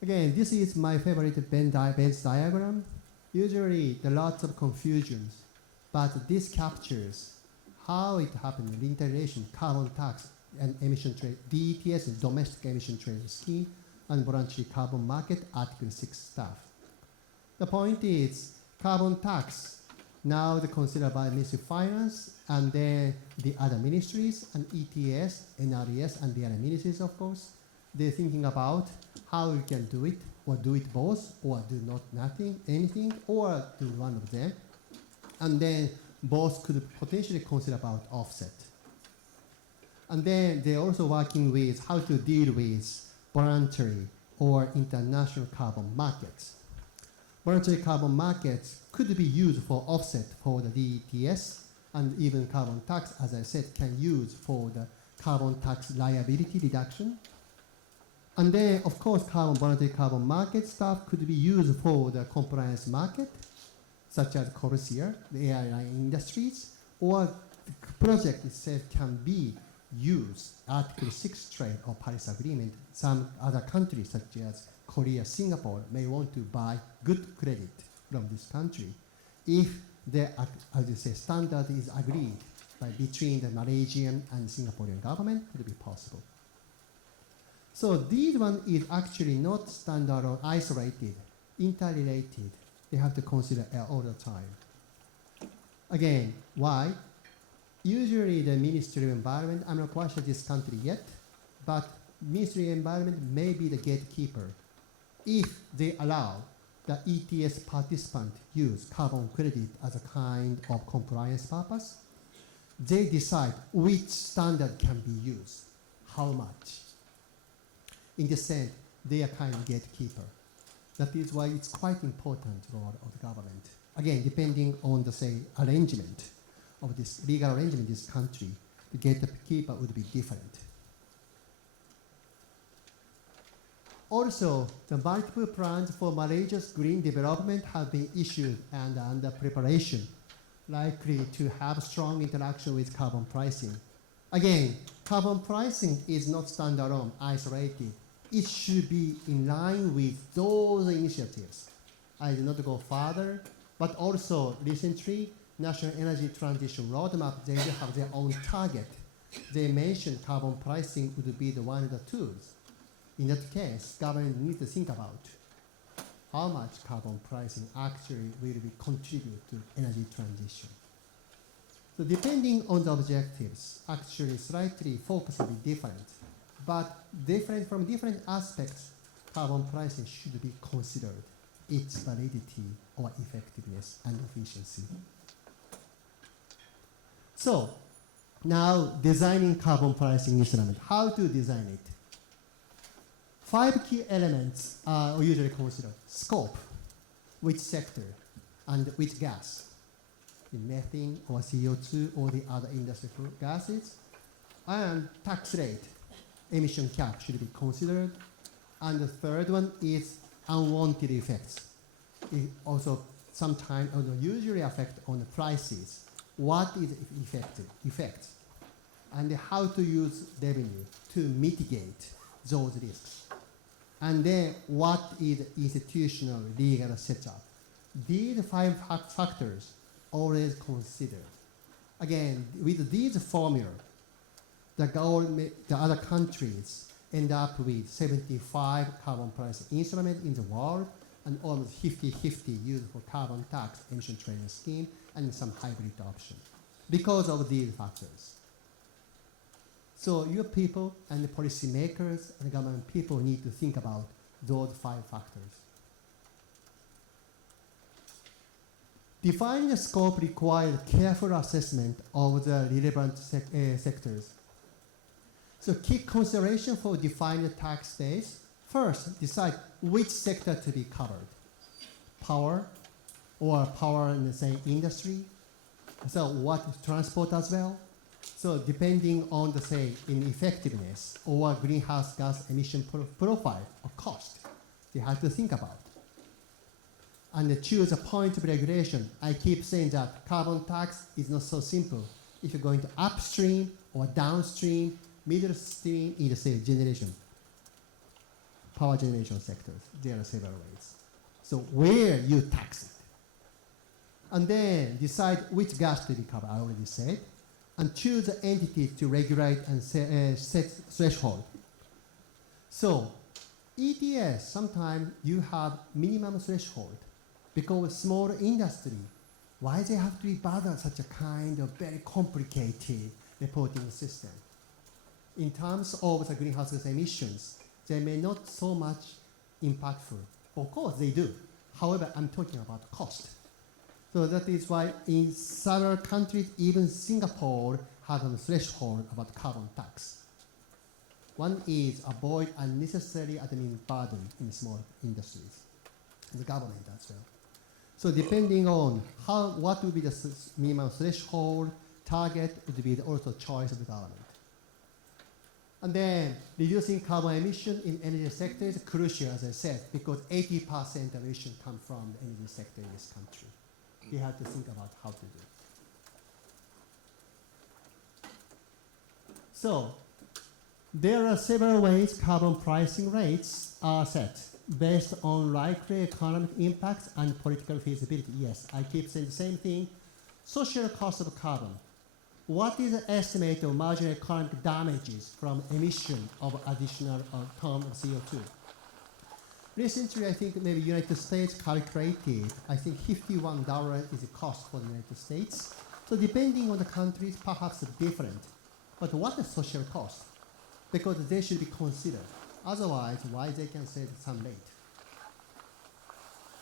Again, this is my favorite Venn diagram. Usually there are lots of confusions, but this captures how it happened, the integration, carbon tax and emission trade, DETS, domestic emission trade scheme, and voluntary carbon market, Article 6 stuff. The point is, carbon tax, now they're considered by Ministry of Finance, and then the other ministries, and ETS, NRES, and the other ministries, of course. They're thinking about how we can do it, or do it both, or do not nothing, anything, or do one of them. And then both could potentially consider about offset. And then they're also working with how to deal with voluntary or international carbon markets. Voluntary carbon markets could be used for offset for the DETS, and even carbon tax, as I said, can use for the carbon tax liability reduction. And then, of course, voluntary carbon market stuff could be used for the compliance market, such as Corsair, the airline industries, or the project itself can be used, Article 6 trade or Paris Agreement. Some other countries, such as Korea, Singapore, may want to buy good credit from this country if the, as you say, standard is agreed between the Malaysian and Singaporean government, could be possible. So this one is actually not standalone, isolated, interrelated. They have to consider all the time. Again, why? Usually the Ministry of Environment, I'm not quite sure this country yet, but Ministry of Environment may be the gatekeeper if they allow the ETS participant use carbon credit as a kind of compliance purpose. They decide which standard can be used, how much. In this sense, they are kind of gatekeeper. That is why it's quite important role of the government. Again, depending on the, say, arrangement of this legal arrangement in this country, the gatekeeper would be different. Also, the multiple plans for Malaysia's green development have been issued and are under preparation, likely to have strong interaction with carbon pricing. Again, carbon pricing is not standalone, isolated. It should be in line with those initiatives. I did not go further, but also recently, National Energy Transition Roadmap, they have their own target. They mentioned carbon pricing would be the one of the tools. In that case, government needs to think about how much carbon pricing actually will be contribute to energy transition. So depending on the objectives, actually slightly focus will be different, but different from different aspects, carbon pricing should be considered, its validity or effectiveness and efficiency. So now designing carbon pricing instrument, how to design it? 5 key elements are usually considered. Scope, which sector, and which gas, in methane or CO2 or the other industrial gases, and tax rate, emission cap should be considered. And the third one is unwanted effects. It also sometimes usually affect on the prices. What is effect, and how to use revenue to mitigate those risks. And then what is institutional legal setup? These 5 factors always considered. Again, with these formula, the other countries end up with 75 carbon pricing instruments in the world, and almost 50-50 used for carbon tax emission trading scheme and some hybrid option because of these factors. So your people and the policymakers and the government people need to think about those 5 factors. Defining the scope requires careful assessment of the relevant sectors. So key consideration for defining the tax base: first, decide which sector to be covered. Power, or power in the same industry. So what transport as well. So depending on the, say, in effectiveness or greenhouse gas emission profile or cost, they have to think about. And choose a point of regulation. I keep saying that carbon tax is not so simple. If you're going to upstream or downstream, middle stream in the same generation, power generation sectors, there are several ways. So where you tax it. And then decide which gas to be covered, I already said. And choose the entities to regulate and set threshold. So ETS, sometimes you have minimum threshold because small industry, why they have to be bothered such a kind of very complicated reporting system? In terms of the greenhouse gas emissions, they may not so much impactful. Of course they do. However, I'm talking about cost. So that is why in several countries, even Singapore has a threshold about carbon tax. One is avoid unnecessary admin burden in small industries, the government as well. So depending on what will be the minimum threshold, target would be also choice of the government. And then reducing carbon emission in energy sector is crucial, as I said, because 80% of emission come from the energy sector in this country. You have to think about how to do it. So there are several ways carbon pricing rates are set based on likely economic impacts and political feasibility. Yes, I keep saying the same thing. Social cost of carbon. What is the estimate of marginal economic damages from emission of additional ton of CO2? Recently, I think maybe United States calculated, I think $51 is the cost for the United States. So depending on the countries, perhaps different. But what is social cost? Because they should be considered. Otherwise, why they can set some rate?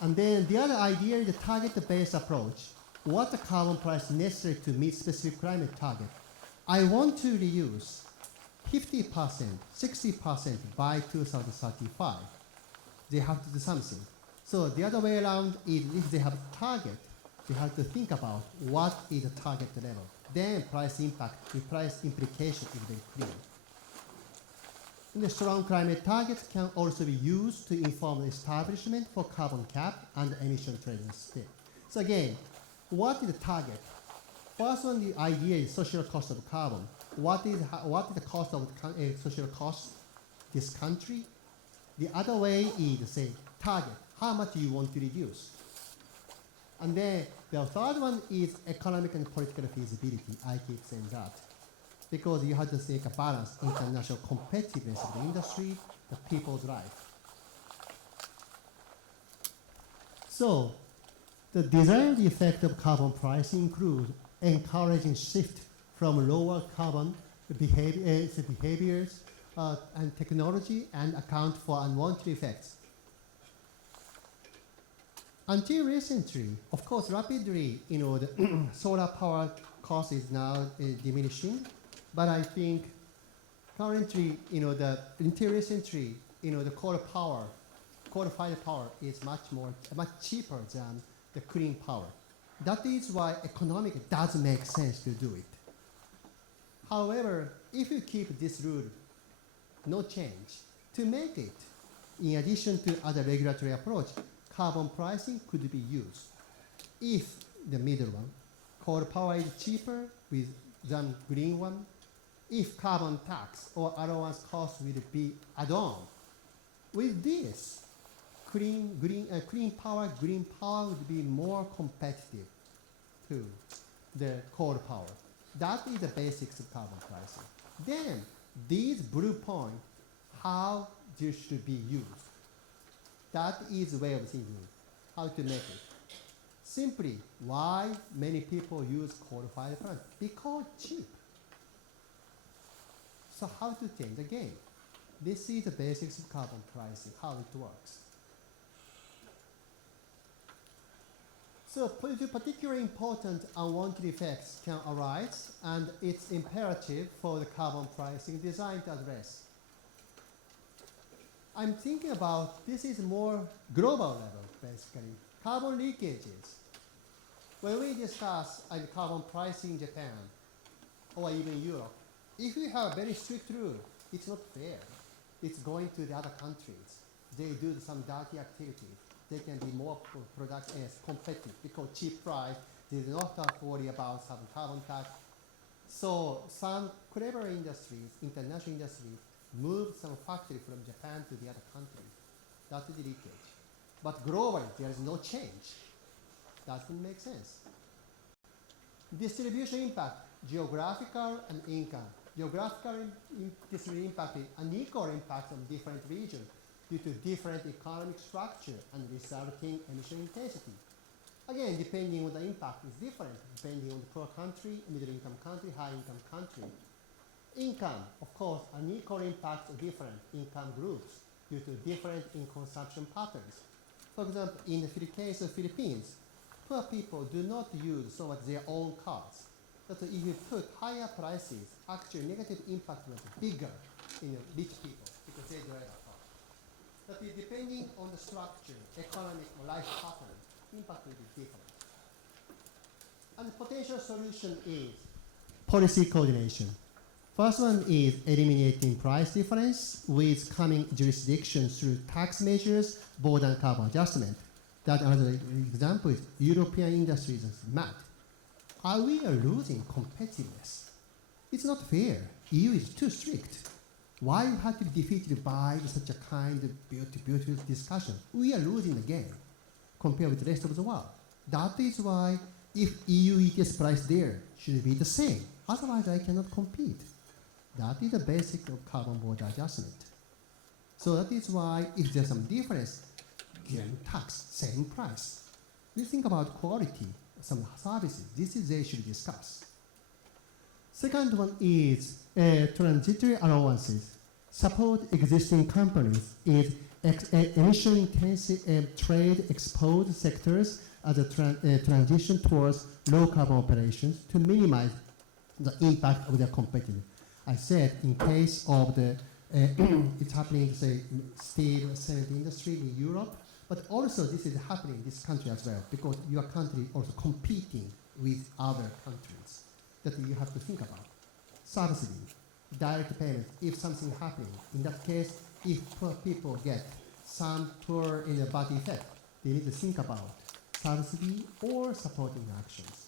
And then the other idea is the target-based approach. What the carbon price necessary to meet specific climate target? I want to reduce 50%, 60% by 2035. They have to do something. So the other way around is if they have a target, they have to think about what is the target level. Then price impact, the price implication is very clear. And the strong climate targets can also be used to inform the establishment for carbon cap and emission trading scheme. So again, what is the target? First one, the idea is social cost of carbon. What is the cost of social cost this country? The other way is to say target, how much you want to reduce. And then the third one is economic and political feasibility. I keep saying that. Because you have to take a balance, international competitiveness of the industry, the people's life. So the desired effect of carbon pricing includes encouraging shift from lower carbon behaviors and technology and account for unwanted effects. Until recently, of course, rapidly, the solar power cost is now diminishing, but I think currently, until recently, the coal-fired power is much cheaper than the clean power. That is why economic does make sense to do it. However, if you keep this rule, no change, to make it, in addition to other regulatory approach, carbon pricing could be used. If the middle one, coal power is cheaper than green one, if carbon tax or allowance cost will be add-on. With this, green power would be more competitive to the coal power. That is the basics of carbon pricing. Then, these blue points, how this should be used. That is a way of thinking, how to make it. Simply, why many people use coal-fired plant? Because cheap. So how to change the game? This is the basics of carbon pricing, how it works. So particularly important unwanted effects can arise, and it's imperative for the carbon pricing design to address. I'm thinking about this is more global level, basically. Carbon leakages. When we discuss carbon pricing in Japan, or even Europe, if we have a very strict rule, it's not fair. It's going to the other countries. They do some dirty activities. They can be more competitive because cheap price, they do not have to worry about some carbon tax. So some clever industries, international industries, move some factory from Japan to the other countries. That's the leakage. But globally, there is no change. Doesn't make sense. Distribution impact, geographical and income. Geographical distribution impact is unequal impact on different regions due to different economic structure and resulting emission intensity. Again, depending on the impact is different, depending on the poor country, middle income country, high income country. Income, of course, unequal impact of different income groups due to different in consumption patterns. For example, in the case of Philippines, poor people do not use so much their own cars. But if you put higher prices, actually negative impact will be bigger in rich people because they drive a car. But depending on the structure, economic or life pattern, impact will be different. And the potential solution is policy coordination. First one is eliminating price difference with coming jurisdictions through tax measures, border and carbon adjustment. That another example is European industries is mad. We are losing competitiveness. It's not fair. EU is too strict. Why you have to be defeated by such a kind of beautiful discussion? We are losing the game compared with the rest of the world. That is why if EU ETS price there should be the same. Otherwise, I cannot compete. That is the basic of carbon border adjustment. So that is why if there's some difference, again, tax, same price. We think about quality, some services. This is they should discuss. Second one is transitory allowances. Support existing companies is emission-intensive trade exposed sectors as a transition towards low carbon operations to minimize the impact of their competitiveness. I said in case of the, it's happening, say, steel, cement industry in Europe, but also this is happening in this country as well, because your country also competing with other countries that you have to think about. Subsidy, direct payments, if something happening. In that case, if poor people get some poor in a bad effect, they need to think about subsidy or supporting actions.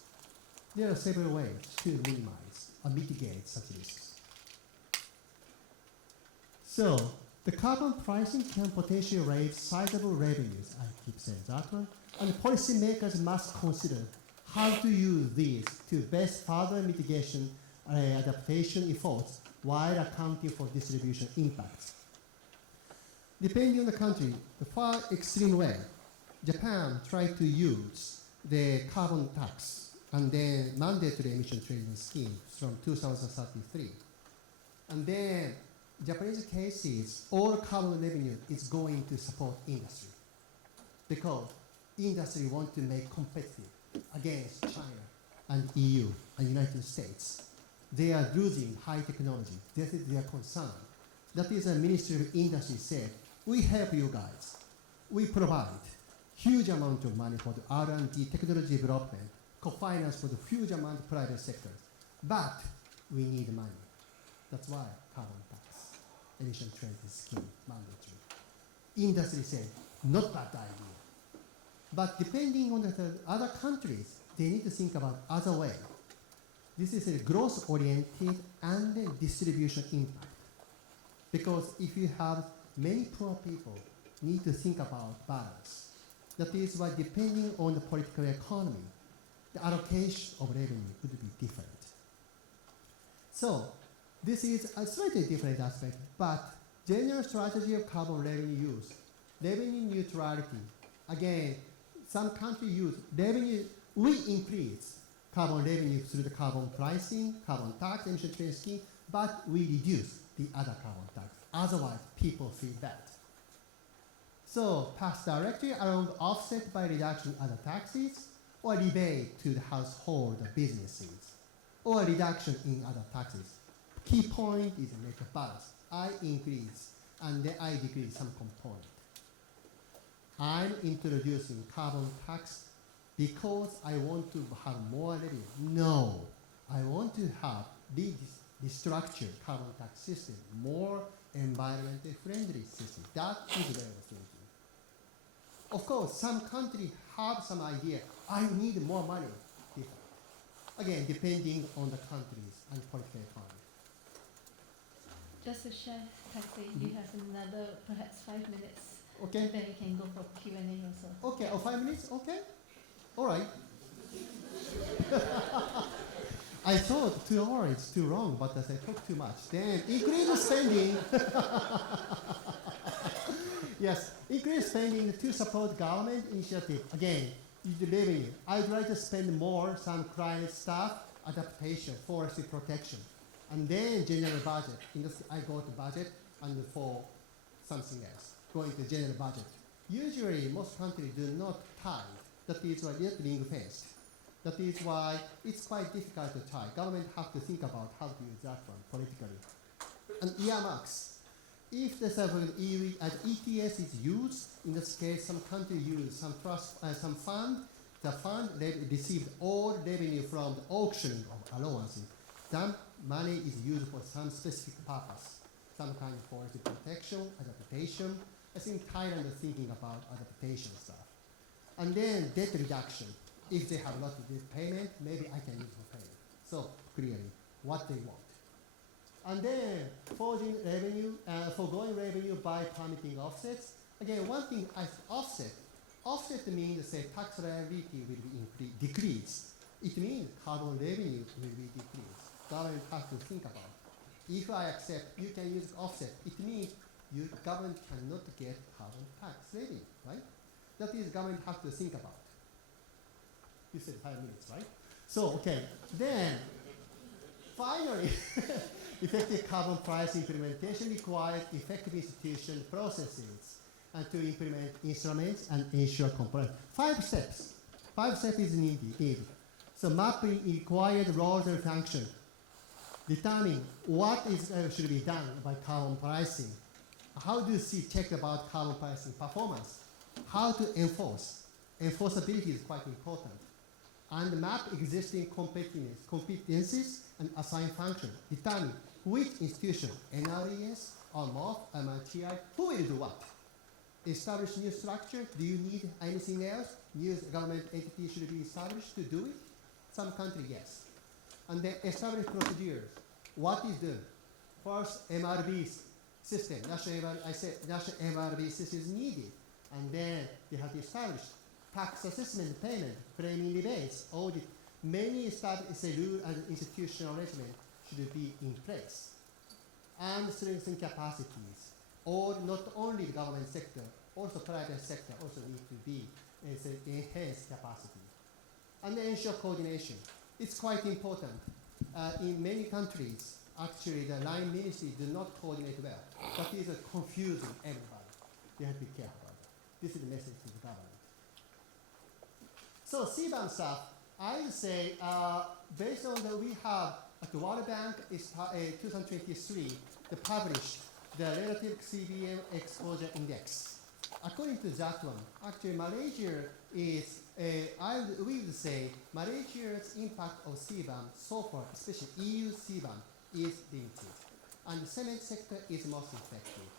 There are several ways to minimize or mitigate such risks. So, the carbon pricing can potentially raise sizable revenues, I keep saying that one, and policymakers must consider how to use these to best further mitigation adaptation efforts while accounting for distribution impacts. Depending on the country, the far extreme way, Japan tried to use the carbon tax and then mandatory emission trading scheme from 2033. And then Japanese cases, all carbon revenue is going to support industry because industry want to make competitive against China and EU and United States. They are losing high technology. That is their concern. That is the Ministry of Industry said, we help you guys. We provide huge amount of money for the R&D technology development, co-finance for the huge amount of private sectors. But we need money. That's why carbon tax, emission trading scheme, mandatory. Industry said, not bad idea. But depending on the other countries, they need to think about other way. This is a growth-oriented and distribution impact. Because if you have many poor people, need to think about balance. That is why depending on the political economy, the allocation of revenue could be different. So this is a slightly different aspect, but general strategy of carbon revenue use revenue neutrality. Again, some countries use revenue, we increase carbon revenue through the carbon pricing, carbon tax, emission trading scheme, but we reduce the other carbon tax. Otherwise, people feel bad. So pass directly along offset by reduction in other taxes, or rebate to the household businesses, or reduction in other taxes. Key point is make a balance. I increase and then I decrease some component. I'm introducing carbon tax because I want to have more revenue. No, I want to have restructured carbon tax system, more environmentally friendly system. That is the way of thinking. Of course, some countries have some idea, I need more money. Again, depending on the countries and political economy. Just to share, Taisei, you have another perhaps 5 minutes. Okay. And then you can go for Q&A also. Okay, 5 minutes, okay? All right. I thought 2 hours is too long, but as I talk too much, then increase spending. Yes, increase spending to support government initiative. Again, the revenue. I'd like to spend more some climate stuff, adaptation, forestry protection, and then general budget. I go to budget and for something else, going to general budget. Usually, most countries do not tie. That is why it's ring-fenced. That is why it's quite difficult to tie. Government have to think about how to use that one politically. And earmarks. If the EU ETS is used, in this case, some country use some trust, some fund. The fund received all revenue from the auctioning of allowances. That money is used for some specific purpose, some kind of forest protection, adaptation. I think Thailand is thinking about adaptation stuff. And then debt reduction. If they have a lot of debt payment, maybe I can use for payment. So clearly, what they want. And then foregoing revenue by permitting offsets. Again, one thing as offset. Offset means, say, tax liability will be decreased. It means carbon revenue will be decreased. Government has to think about. If I accept you can use offset, it means government cannot get carbon tax revenue, right? That is government has to think about. You said 5 minutes, right? So, okay, then finally, effective carbon price implementation requires effective institution processes and to implement instruments and ensure compliance. 5 steps. 5 steps is needed. So mapping required roles and function. Determine what is should be done by carbon pricing. How do you check about carbon pricing performance? How to enforce. Enforceability is quite important. And map existing competencies and assign function. Determine which institution, NRES or MOF, MRTI, who will do what? Establish new structure. Do you need anything else? New government entity should be established to do it? Some country, yes. And then establish procedures. What is done? First, MRB system. National MRB system is needed. And then they have to establish tax assessment, payment, claiming rebates, audit. Many established rule and institutional arrangement should be in place. And strengthen capacities. Or not only the government sector, also private sector also need to be enhanced capacity. And then ensure coordination. It's quite important. In many countries, actually the line ministry do not coordinate well. That is confusing everybody. You have to be careful about that. This is the message to the government. So CBAM stuff, I would say, based on that we have at the World Bank is 2023, they published the relative CBM exposure index. According to that one, actually Malaysia is, we would say, Malaysia's impact of CBAM so far, especially EU CBAM, is limited. And the cement sector is most effective.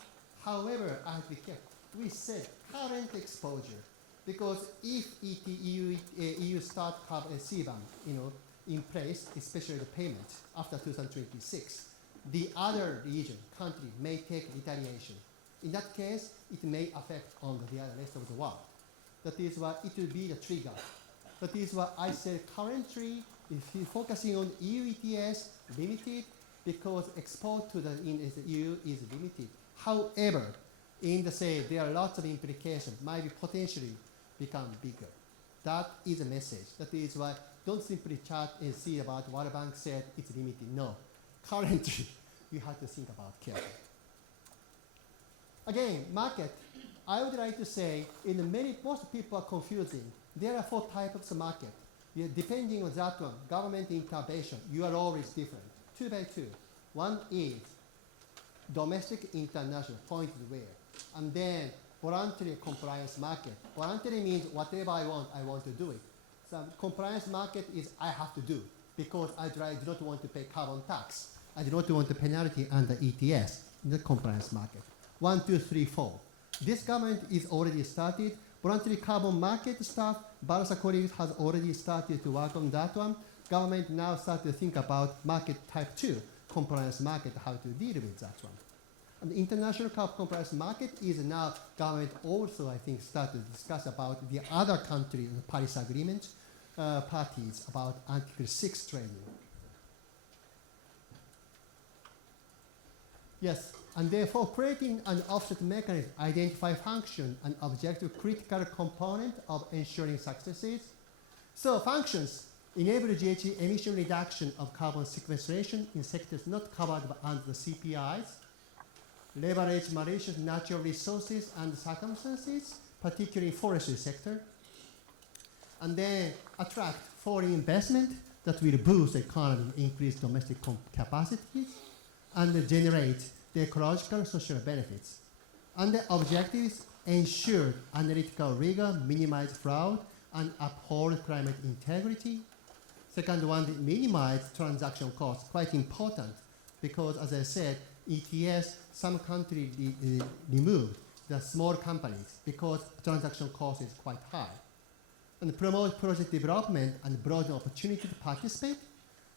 However, I have to be careful. We said current exposure, because if EU start have a CBAM, in place, especially the payment after 2026, the other region, country may take retaliation. In that case, it may affect on the other rest of the world. That is why it will be the trigger. That is why I said currently, if you're focusing on EU ETS, limited, because export to the EU is limited. However, in the say there are lots of implications, might be potentially become bigger. That is a message. That is why don't simply chat and see about what a bank said it's limited. No. Currently, you have to think about carefully. Again, market, I would like to say most people are confusing. There are 4 types of market. Depending on that one, government intervention, your role is different. 2 by 2. One is domestic, international, point where. And then voluntary compliance market. Voluntary means whatever I want to do it. So compliance market is I have to do because I do not want to pay carbon tax. I do not want the penalty under ETS, the compliance market. 1, 2, 3, 4. This government is already started. Voluntary carbon market stuff, Barca colleagues has already started to work on that one. Government now start to think about market type 2, compliance market, how to deal with that one. And the international carbon compliance market is now government also, I think, start to discuss about the other country, the Paris Agreement parties about Article 6 trading. Yes, and therefore creating an offset mechanism, identify function and objective critical component of ensuring successes. So functions enable GHG emission reduction of carbon sequestration in sectors not covered under the CPIs, leverage Malaysia's natural resources and circumstances, particularly forestry sector, and then attract foreign investment that will boost the economy, increase domestic capacities, and generate the ecological social benefits. And the objectives ensure analytical rigor, minimize fraud, and uphold climate integrity. Second one, minimize transaction costs, quite important, because as I said, ETS, some countries removed the small companies because transaction cost is quite high. And promote project development and broaden opportunity to participate.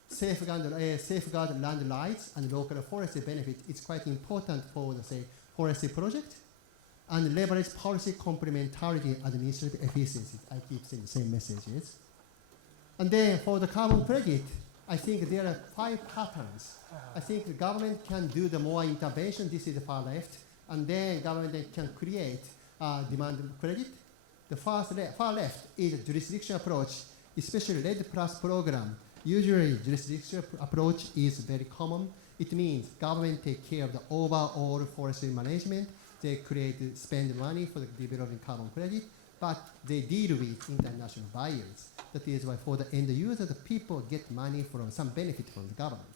Safeguard land rights and local forestry benefit is quite important for the forestry project. And leverage policy complementarity and administrative efficiency. I keep saying the same messages. And then for the carbon credit, I think there are 5 patterns. I think the government can do the more intervention. This is the far left. And then government can create demand credit. The far left is a jurisdiction approach, especially RED Plus program. Usually jurisdiction approach is very common. It means government take care of the overall forestry management. They spend money for the developing carbon credit, but they deal with international buyers. That is why for the end user, the people get money from some benefit from the government.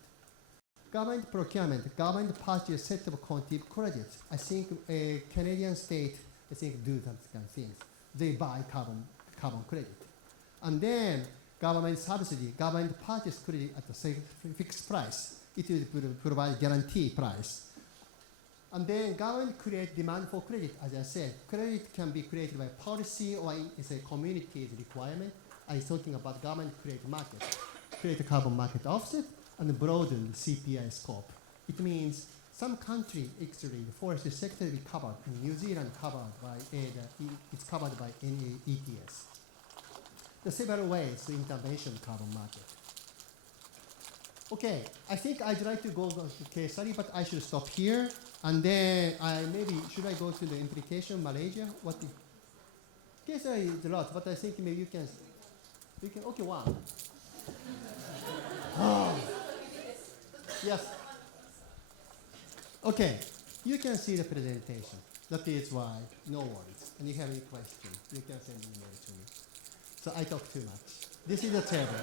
Government procurement, government purchase set of quantitative credits. I think a Canadian state, do that kind of things. They buy carbon credit. And then government subsidy, government purchase credit at the same fixed price. It will provide guarantee price. And then government create demand for credit. As I said, credit can be created by policy or it's a community's requirement. I'm talking about government create market, create a carbon market offset, and broaden the CPI scope. It means some country, actually, the forestry sector will be covered. In New Zealand, it's covered by any ETS. There are several ways to intervention carbon market. Okay, I think I'd like to go to case study, but I should stop here. And then should I go to the implication Malaysia? Case study is a lot, but I think maybe you can, okay, one. Yes. Okay, you can see the presentation. That is why, no worries. And you have any question, you can send an email to me. So I talk too much. This is the table.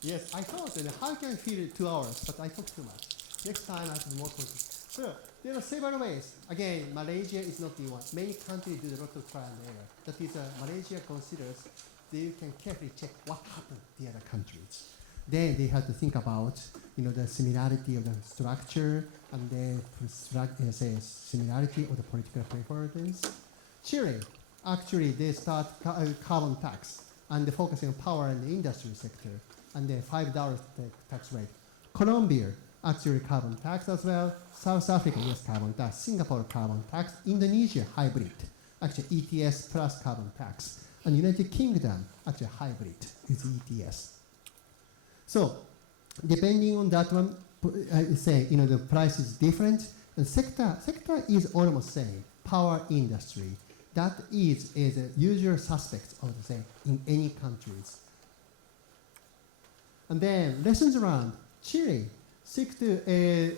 Yes, I thought, how can I fill 2 hours? But I talk too much. Next time I have more questions. So there are several ways. Again, Malaysia is not the one. Many countries do a lot of trial and error. That is, Malaysia considers that you can carefully check what happened to the other countries. Then they have to think about, the similarity of the structure and the similarity of the political preferences. Chile, actually, they start carbon tax and they focusing on power and the industry sector and the $5 tax rate. Colombia, actually carbon tax as well. South Africa, yes, carbon tax. Singapore, carbon tax. Indonesia, hybrid. Actually, ETS plus carbon tax. And United Kingdom, actually hybrid with ETS. So, depending on that one, I say, the price is different. And sector is almost same. Power industry. That is a usual suspect of the same in any countries. And then lessons around Chile seek to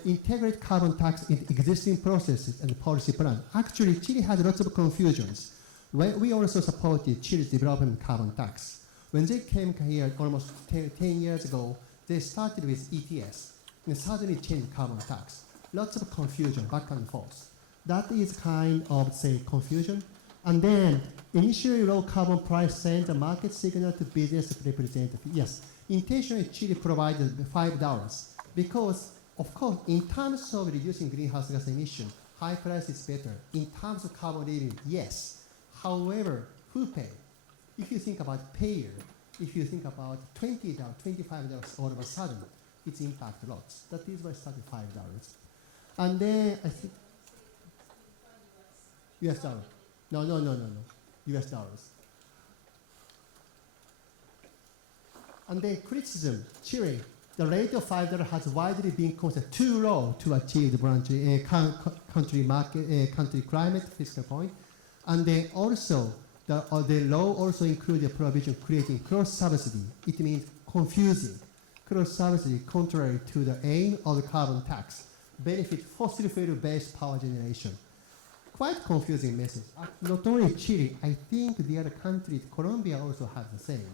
integrate carbon tax into existing processes and policy plan. Actually, Chile has lots of confusions. We also supported Chile's development carbon tax. When they came here almost 10 years ago, they started with ETS and suddenly changed carbon tax. Lots of confusion back and forth. That is kind of, say, confusion. And then initially low carbon price sends a market signal to business representatives. Yes, intentionally Chile provided $5 because, of course, in terms of reducing greenhouse gas emission, high price is better. In terms of carbon leaving, yes. However, who pay? If you think about payer, if you think about $20, $25 all of a sudden, it's impact lots. That is why I started $5. And then I think US dollar. No. US dollars. And then criticism, Chile, the rate of $5 has widely been considered too low to achieve the country climate fiscal point. And then also, the law also includes a provision creating cross-subsidy. It means confusing. Cross-subsidy, contrary to the aim of the carbon tax, benefit fossil fuel-based power generation. Quite confusing message. Not only Chile, I think the other countries, Colombia also has the same.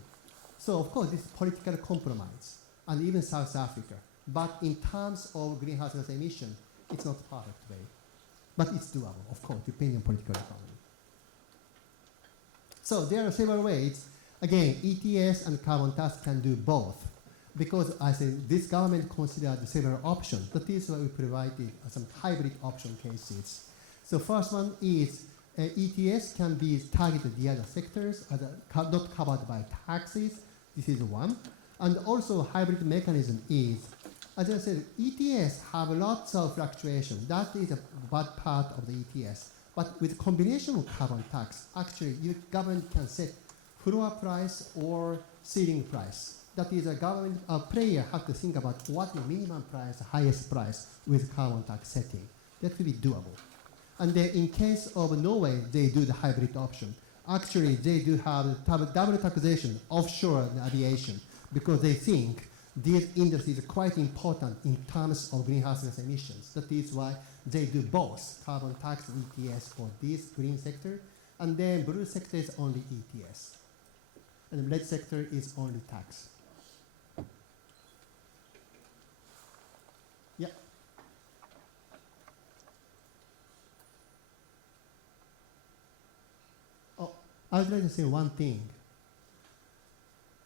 So of course, this is political compromise, and even South Africa. But in terms of greenhouse gas emission, it's not perfect way. But it's doable, of course, depending on political economy. So there are several ways. Again, ETS and carbon tax can do both. Because I said this government considered several options. That is why we provided some hybrid option cases. So first one is ETS can be targeted the other sectors not covered by taxes. This is one. And also hybrid mechanism is, as I said, ETS have lots of fluctuation. That is a bad part of the ETS. But with combination of carbon tax, actually your government can set floor price or ceiling price. That is a government player have to think about what the minimum price, highest price with carbon tax setting. That will be doable. And then in case of Norway, they do the hybrid option. Actually, they do have double taxation, offshore aviation, because they think these industries are quite important in terms of greenhouse gas emissions. That is why they do both carbon tax and ETS for this green sector, and then blue sector is only ETS. And the red sector is only tax. Yeah. Oh, I would like to say one thing.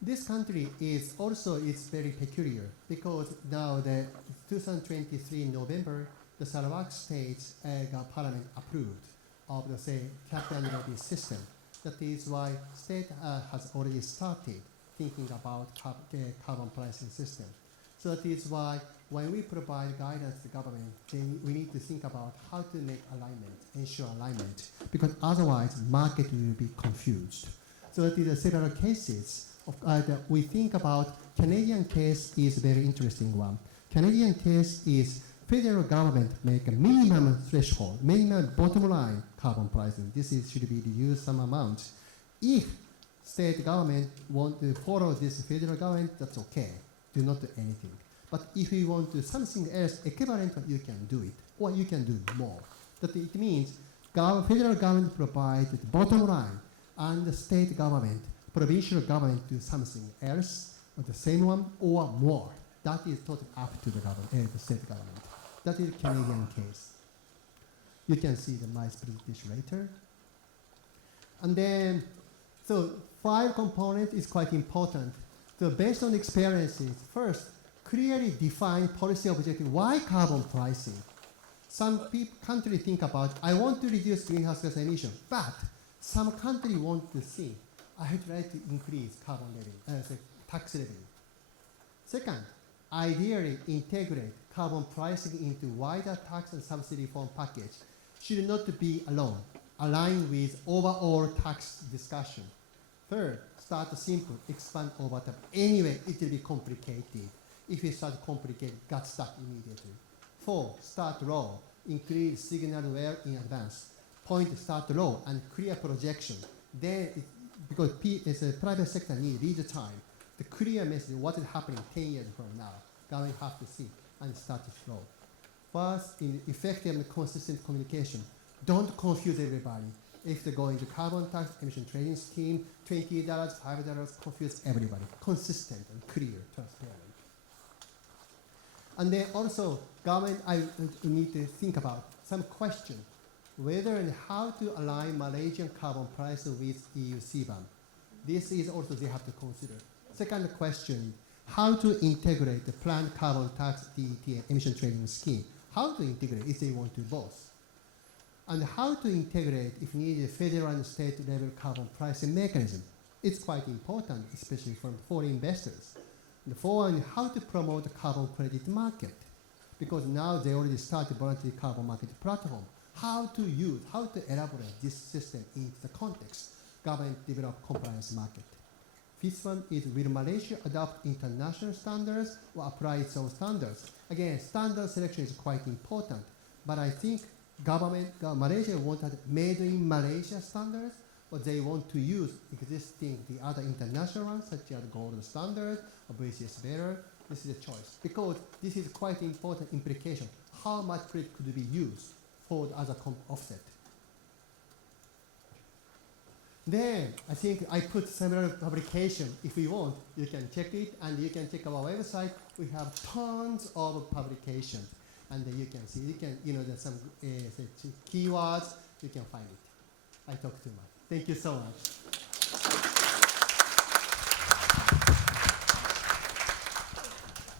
This country is also very peculiar because now the 2023 November, the Sarawak states parliament approved of the capital levy system. That is why state has already started thinking about carbon pricing system. So that is why when we provide guidance to the government, then we need to think about how to make alignment, ensure alignment, because otherwise market will be confused. So that is several cases. We think about Canadian case is a very interesting one. Canadian case is federal government make a minimum threshold, minimum bottom line carbon pricing. This should be reduced some amount. If state government want to follow this federal government, that's okay. Do not do anything. But if you want to do something else equivalent, you can do it, or you can do more. That it means federal government provides the bottom line, and the state government, provincial government do something else, or the same one, or more. That is totally up to the government, the state government. That is Canadian case. You can see the nice presentation later. And then, so 5 components is quite important. So based on experiences, first, clearly define policy objective. Why carbon pricing? Some countries think about, I want to reduce greenhouse gas emission, but some countries want to see, I would like to increase carbon levy, tax levy. Second, ideally integrate carbon pricing into wider tax and subsidy reform package. Should not be alone, align with overall tax discussion. Third, start simple, expand over time. Anyway, it will be complicated. If you start complicated, get stuck immediately. 4, start low, increase signal well in advance. Point start low and clear projection. Then, because it's a private sector need read time, the clear message what is happening 10 years from now. Government have to see and start to flow. First, in effective and consistent communication. Don't confuse everybody. If they go into carbon tax emission trading scheme, $20, $5, confuse everybody. Consistent and clear, transparent. And then also, government, I need to think about some question, whether and how to align Malaysian carbon price with EU CBAM. This is also they have to consider. Second question, how to integrate the planned carbon tax, DET, and emission trading scheme. How to integrate if they want to both. And how to integrate, if needed, federal and state level carbon pricing mechanism. It's quite important, especially from foreign investors. And foreign, how to promote the carbon credit market. Because now they already started voluntary carbon market platform. How to use, how to elaborate this system into the context, government develop compliance market. Fifth one is, will Malaysia adopt international standards or apply its own standards? Again, standard selection is quite important, but I think Malaysia wanted made in Malaysia standards, but they want to use existing, the other international ones, such as gold standard or VCS bearer. This is a choice, because this is quite important implication. How much credit could be used for the other offset? Then, I think I put several publication. If you want, you can check it, and you can check our website. We have tons of publication. And then you can see, there's some keywords, you can find it. I talk too much. Thank you so much.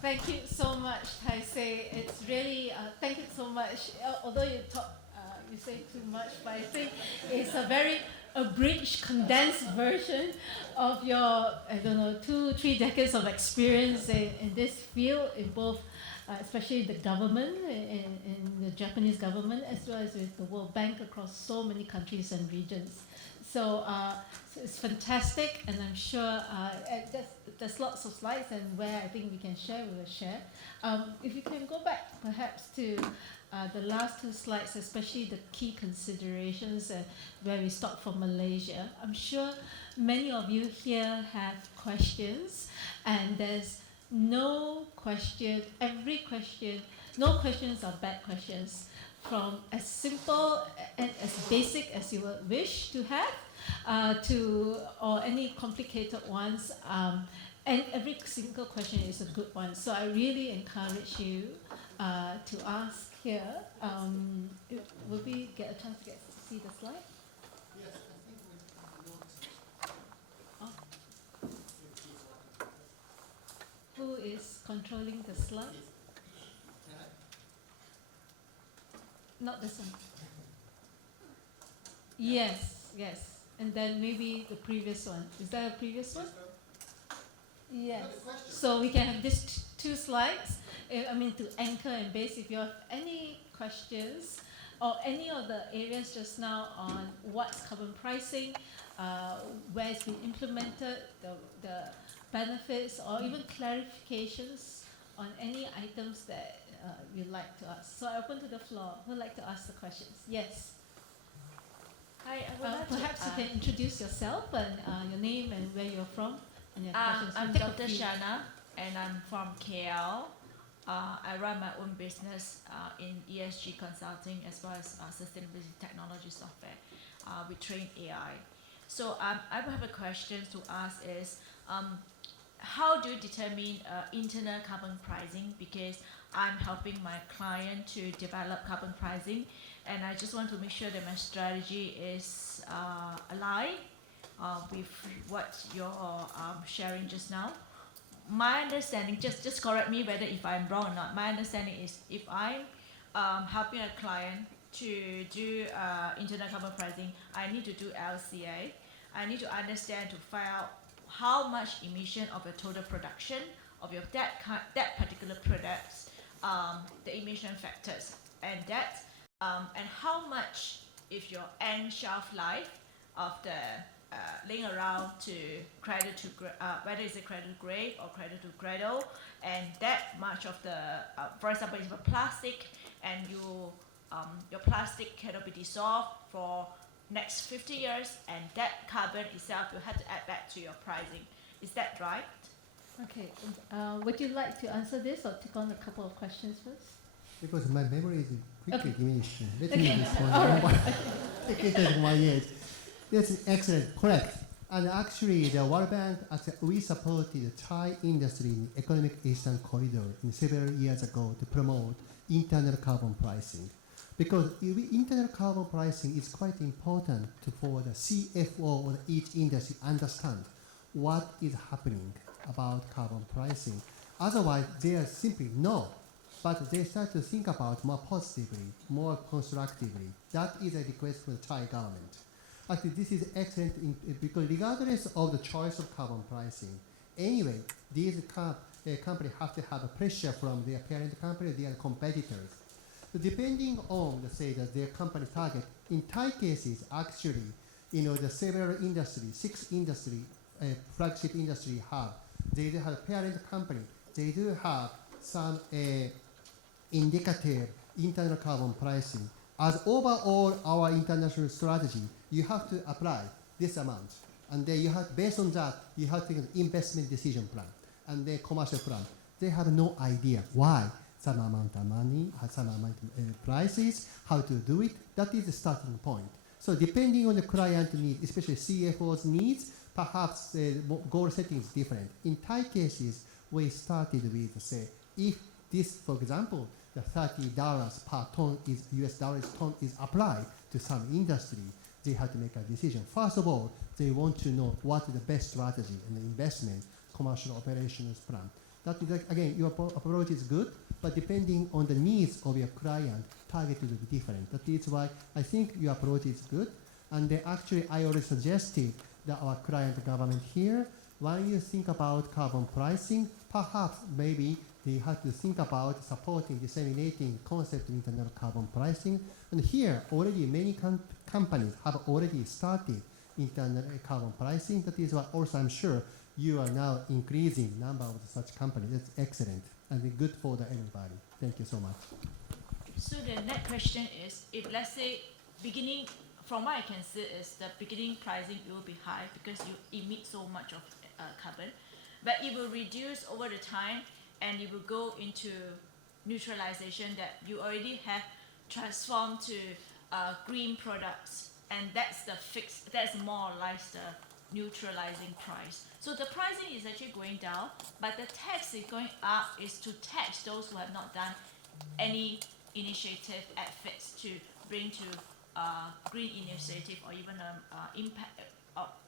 Thank you so much, Taisei. It's really, thank you so much. Although you say too much, but I think it's a very abridged, condensed version of your, 2-3 decades of experience in this field, in both especially the government, in the Japanese government, as well as with the World Bank across so many countries and regions. So it's fantastic, and I'm sure there's lots of slides, and where I think we can share, we will share. If you can go back perhaps to the last 2 slides, especially the key considerations where we start from Malaysia. I'm sure many of you here have questions, and there's no question, no questions are bad questions, from as simple and as basic as you would wish to have, or any complicated ones, and every single question is a good one. So I really encourage you to ask here. Will we get a chance to see the slide? Yes, I think we noticed. Who is controlling the slide? Not this one. Yes. And then maybe the previous one. Is there a previous one? Yes. So we can have these 2 slides. To anchor and base. If you have any questions or any of the areas just now on what's carbon pricing, where it's been implemented, the benefits, or even clarifications on any items that you'd like to ask. So I open to the floor. Who would like to ask the questions? Yes. Hi, I would like perhaps you can introduce yourself and your name and where you're from and your questions. I'm Dr. Shana, and I'm from KL. I run my own business in ESG consulting as well as sustainability technology software. We train AI. So I have a question to ask is, how do you determine internal carbon pricing? Because I'm helping my client to develop carbon pricing, and I just want to make sure that my strategy is aligned with what you're sharing just now. My understanding, just correct me whether if I'm wrong or not, my understanding is if I'm helping a client to do internal carbon pricing, I need to do LCA. I need to understand to find out how much emission of your total production of your that particular products, the emission factors, and that, and how much if your end shelf life of the laying around to cradle to whether it's a cradle to grave or cradle to cradle, and that much of the, for example, if a plastic and you your plastic cannot be dissolved for next 50 years, and that carbon itself you have to add back to your pricing. Is that right? Okay. Would you like to answer this or take on a couple of questions first? Because my memory is quickly Okay. diminishing. Let Okay. me respond. All right. It can take 1 year. That's excellent, correct. And actually, the World Bank, we supported the Thai industry in Economic Eastern Corridor several years ago to promote internal carbon pricing. Because internal carbon pricing is quite important for the CFO or each industry understand what is happening about carbon pricing. Otherwise, they are simply no. But they start to think about more positively, more constructively. That is a request from the Thai government. Actually, this is excellent because regardless of the choice of carbon pricing, anyway, these companies have to have a pressure from their parent company, their competitors. So depending on, let's say, their company target, in Thai cases, actually, the several industries, 6 industry, flagship industry hub, they do have a parent company. They do have some indicative internal carbon pricing. As overall our international strategy, you have to apply this amount. And then you have, based on that, you have to take an investment decision plan and then commercial plan. They have no idea why some amount of money, some amount of prices, how to do it. That is the starting point. So depending on the client needs, especially CFO's needs, perhaps the goal setting is different. In Thai cases, we started with, say, if this, for example, the $30 per ton is US dollars ton is applied to some industry, they have to make a decision. First of all, they want to know what is the best strategy and the investment, commercial operations plan. That is, again, your approach is good, but depending on the needs of your client, target will be different. That is why I think your approach is good. And then actually, I already suggested that our client government here, when you think about carbon pricing, perhaps maybe they have to think about supporting, disseminating concept of internal carbon pricing. And here, already many companies have already started internal carbon pricing. That is why also I'm sure you are now increasing number of such companies. That's excellent and good for everybody. Thank you so much. So the next question is, if let's say beginning, from what I can see is the beginning pricing will be high because you emit so much of carbon, but it will reduce over the time and it will go into neutralization that you already have transformed to green products, and that's the fixed, that's more or less the neutralizing price. So the pricing is actually going down, but the tax is going up is to tax those who have not done any initiative efforts to bring to green initiative or even impact,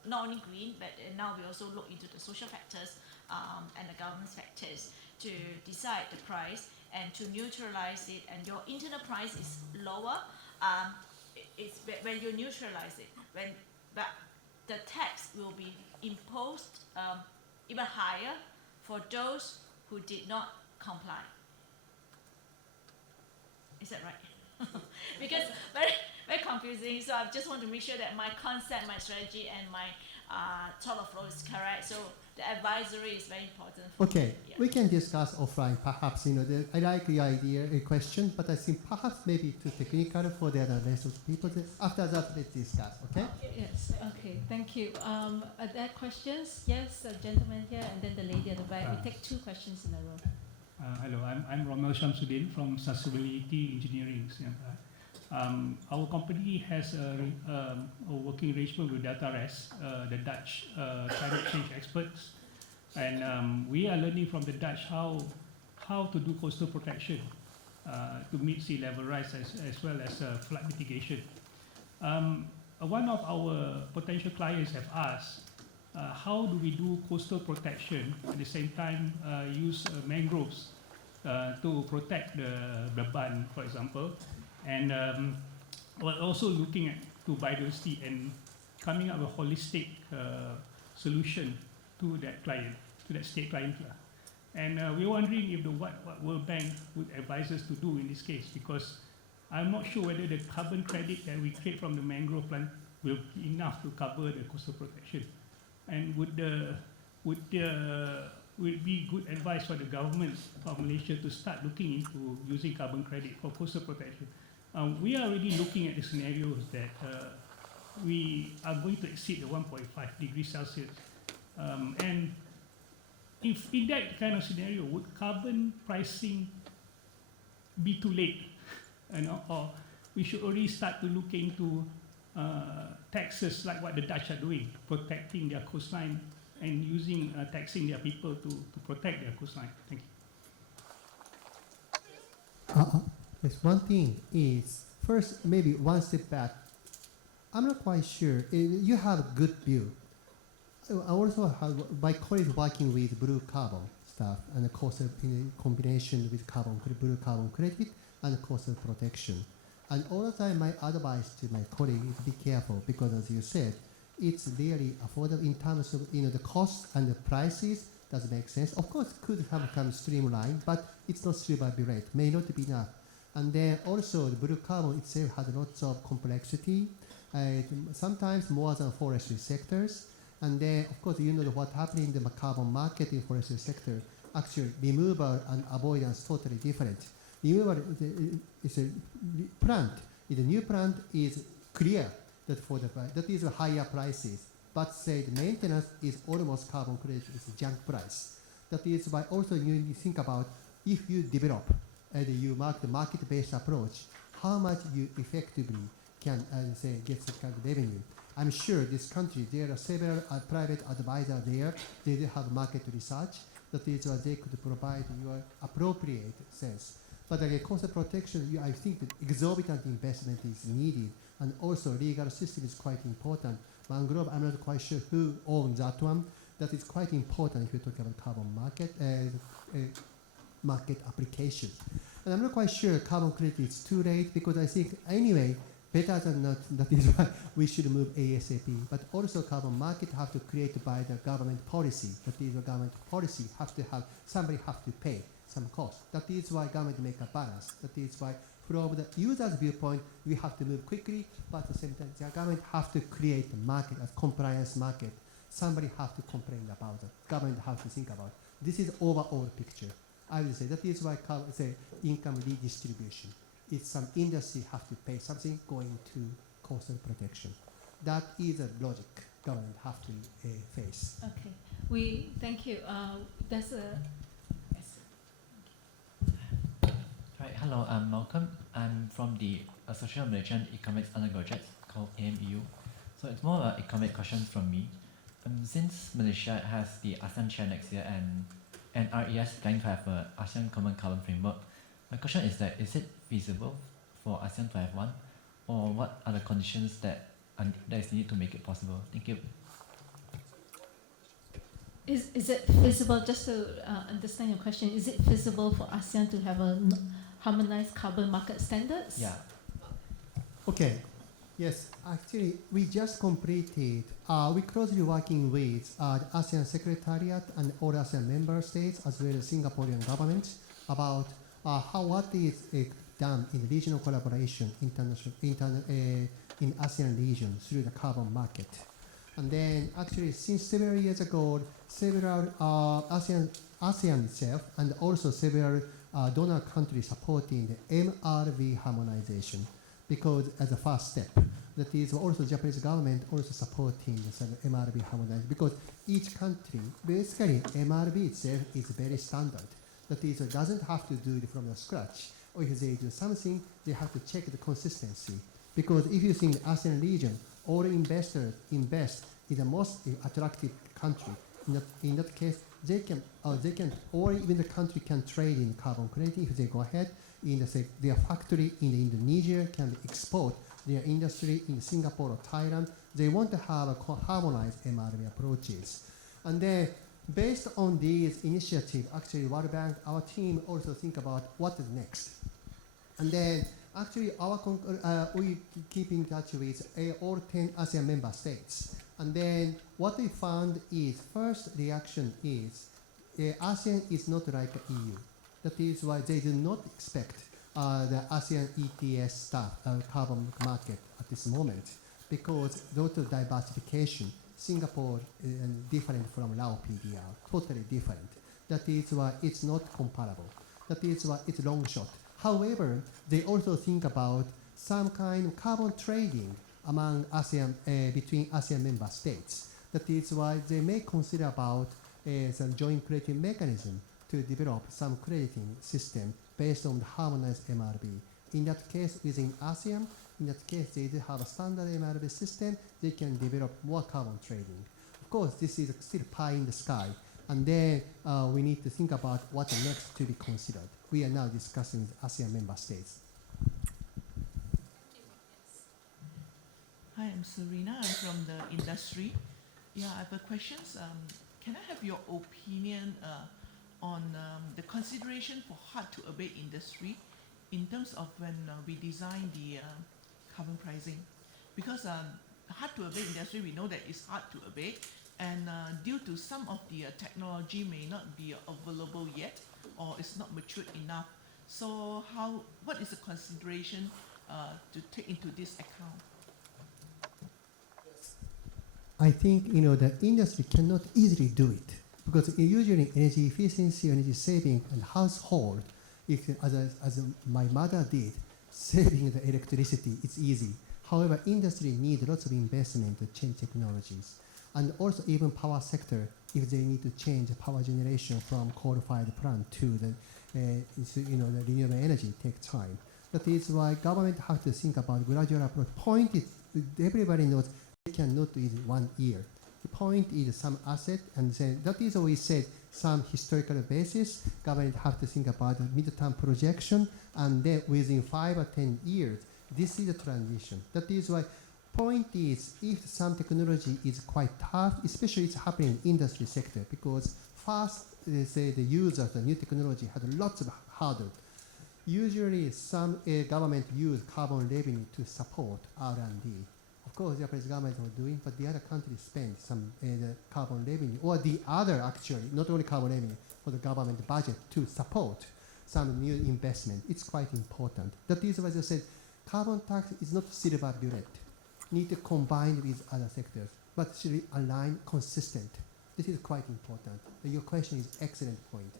not only green, but now we also look into the social factors and the government factors to decide the price and to neutralize it, and your internal price is lower. It's when you neutralize it, but the tax will be imposed even higher for those who did not comply. Is that right? Because very confusing. So I just want to make sure that my concept, my strategy, and my thought of flow is correct. So the advisory is very important. Okay, we can discuss offline. Perhaps I like your idea, a question, but I think perhaps maybe too technical for the other rest of the people. After that, let's discuss. Okay? Yes. Okay. Thank you. Are there questions? Yes, a gentleman here, and then the lady at the back. We take 2 questions in a row. Hello, I'm Romel Shamsuddin from Sustainability Engineering, Singapore. Our company has a working arrangement with DeltaRes, the Dutch climate change experts, and we are learning from the Dutch how to do coastal protection to meet sea level rise as well as flood mitigation. One of our potential clients have asked, how do we do coastal protection at the same time use mangroves to protect the bund, for example, and we're also looking at to biodiversity and coming up with a holistic solution to that client, to that state client. And we're wondering if what World Bank would advise us to do in this case, because I'm not sure whether the carbon credit that we create from the mangrove plant will be enough to cover the coastal protection. And would it be good advice for the government of Malaysia to start looking into using carbon credit for coastal protection? We are already looking at the scenarios that we are going to exceed the 1.5 degrees Celsius. And if in that kind of scenario, would carbon pricing be too late? Or we should already start to look into taxes like what the Dutch are doing, protecting their coastline and using taxing their people to protect their coastline. Thank you. Yes, one thing is, first, maybe one step back. I'm not quite sure. You have a good view. I also have my colleagues working with blue carbon stuff and of course in combination with blue carbon credit and coastal protection. And all the time my advice to my colleague is be careful because as you said, it's really affordable in terms of the cost and the prices does make sense. Of course, could have become streamlined, but it's not streamlined rate, may not be enough. And then also the blue carbon itself has lots of complexity, sometimes more than forestry sectors. And then, of course, what's happening in the carbon market in forestry sector. Actually, removal and avoidance totally different. Removal is a plant. The new plant is clear that for the price, that is higher prices. But say the maintenance is almost carbon credit is junk price. That is why also you think about if you develop and you mark the market-based approach, how much you effectively can say get the kind of revenue. I'm sure this country, there are several private advisors there. They do have market research. That is why they could provide your appropriate sense. But again, coastal protection, I think that exorbitant investment is needed. And also legal system is quite important. Mangrove, I'm not quite sure who owns that one. That is quite important if you talk about carbon market application. And I'm not quite sure carbon credit is too late because I think anyway, better than not, that is why we should move ASAP. But also carbon market have to create by the government policy. That is the government policy have to have, somebody have to pay some cost. That is why government make a balance. That is why from the user's viewpoint, we have to move quickly, but at the same time, the government have to create a market, a compliance market. Somebody have to complain about it. Government have to think about it. This is overall picture. I would say that is why say income redistribution. It's some industry have to pay something going to coastal protection. That is a logic government have to face. Okay, we thank you. That's a yes. Hi, hello, I'm Malcolm. I'm from the Association of Malaysian Economics Undergraduates called AMEU. So it's more of an economic question from me. Since Malaysia has the ASEAN chair next year and RES planning to have an ASEAN Common Carbon Framework, my question is that is it feasible for ASEAN to have one, or what are the conditions that is needed to make it possible? Thank you. Is it feasible, just to understand your question, is it feasible for ASEAN to have a harmonized carbon market standards? Yeah. Okay. Yes, actually, we just completed, we closely working with the ASEAN Secretariat and all ASEAN member states as well as Singaporean government about what is done in regional collaboration in ASEAN region through the carbon market. And then actually since several years ago, several ASEAN itself and also several donor countries supporting the MRV harmonization because as a first step. That is also Japanese government also supporting the MRV harmonization because each country, basically MRV itself is very standard. That is, it doesn't have to do it from the scratch. Or if they do something, they have to check the consistency. Because if you think ASEAN region, all investors invest in the most attractive country. In that case, they can, or even the country can trade in carbon credit if they go ahead. Their factory in Indonesia can export their industry in Singapore or Thailand. They want to have a harmonized MRV approaches. And then based on these initiatives, actually World Bank, our team also think about what is next. And then actually we keep in touch with all 10 ASEAN member states. And then what we found is, first reaction is, ASEAN is not like EU. That is why they do not expect the ASEAN ETS stuff, carbon market at this moment, because those of diversification, Singapore is different from Lao PDR, totally different. That is why it's not comparable. That is why it's long shot. However, they also think about some kind of carbon trading among ASEAN, between ASEAN member states. That is why they may consider about some joint crediting mechanism to develop some crediting system based on the harmonized MRB. In that case, within ASEAN, in that case, they do have a standard MRB system. They can develop more carbon trading. Of course, this is still pie in the sky. And then we need to think about what's next to be considered. We are now discussing with ASEAN member states. Hi, I'm Serena. I'm from the industry. Yeah, I have a question. Can I have your opinion on the consideration for hard-to-abate industry in terms of when we design the carbon pricing? Because hard-to-abate industry, we know that it's hard to abate, and due to some of the technology may not be available yet, or it's not matured enough. So what is the consideration to take into this account? I think the industry cannot easily do it because usually energy efficiency, energy saving, and household, as my mother did, saving the electricity, it's easy. However, industry needs lots of investment to change technologies, and also even power sector, if they need to change the power generation from coal-fired plant to the renewable energy, take time. That is why government have to think about gradual approach. Point is, everybody knows. They cannot do it 1 year. The point is some asset, and then that is what we said, some historical basis. Government have to think about the mid-term projection, and then within 5 or 10 years, this is a transition. That is why point is, if some technology is quite tough, especially it's happening in industry sector, because first, they say the use of the new technology had lots of hurdles. Usually, some government use carbon revenue to support R&D. Of course, Japanese government is not doing, but the other countries spend some carbon revenue, or the other actually, not only carbon revenue, for the government budget to support some new investment. It's quite important. That is why I said, carbon tax is not silver bullet. Need to combine with other sectors, but should be aligned, consistent. This is quite important. Your question is excellent point.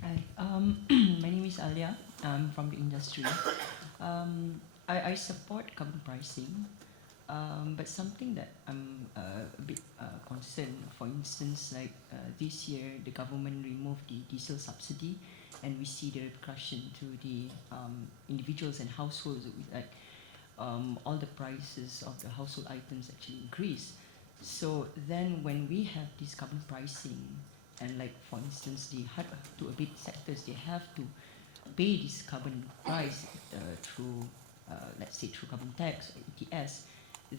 Hi, my name is Alia. I'm from the industry. I support carbon pricing, but something that I'm a bit concerned, for instance, like this year the government removed the diesel subsidy, and we see the repercussion to the individuals and households, like all the prices of the household items actually increase. So then when we have this carbon pricing, and like for instance the hard to abate sectors, they have to pay this carbon price through let's say through carbon tax or ETS,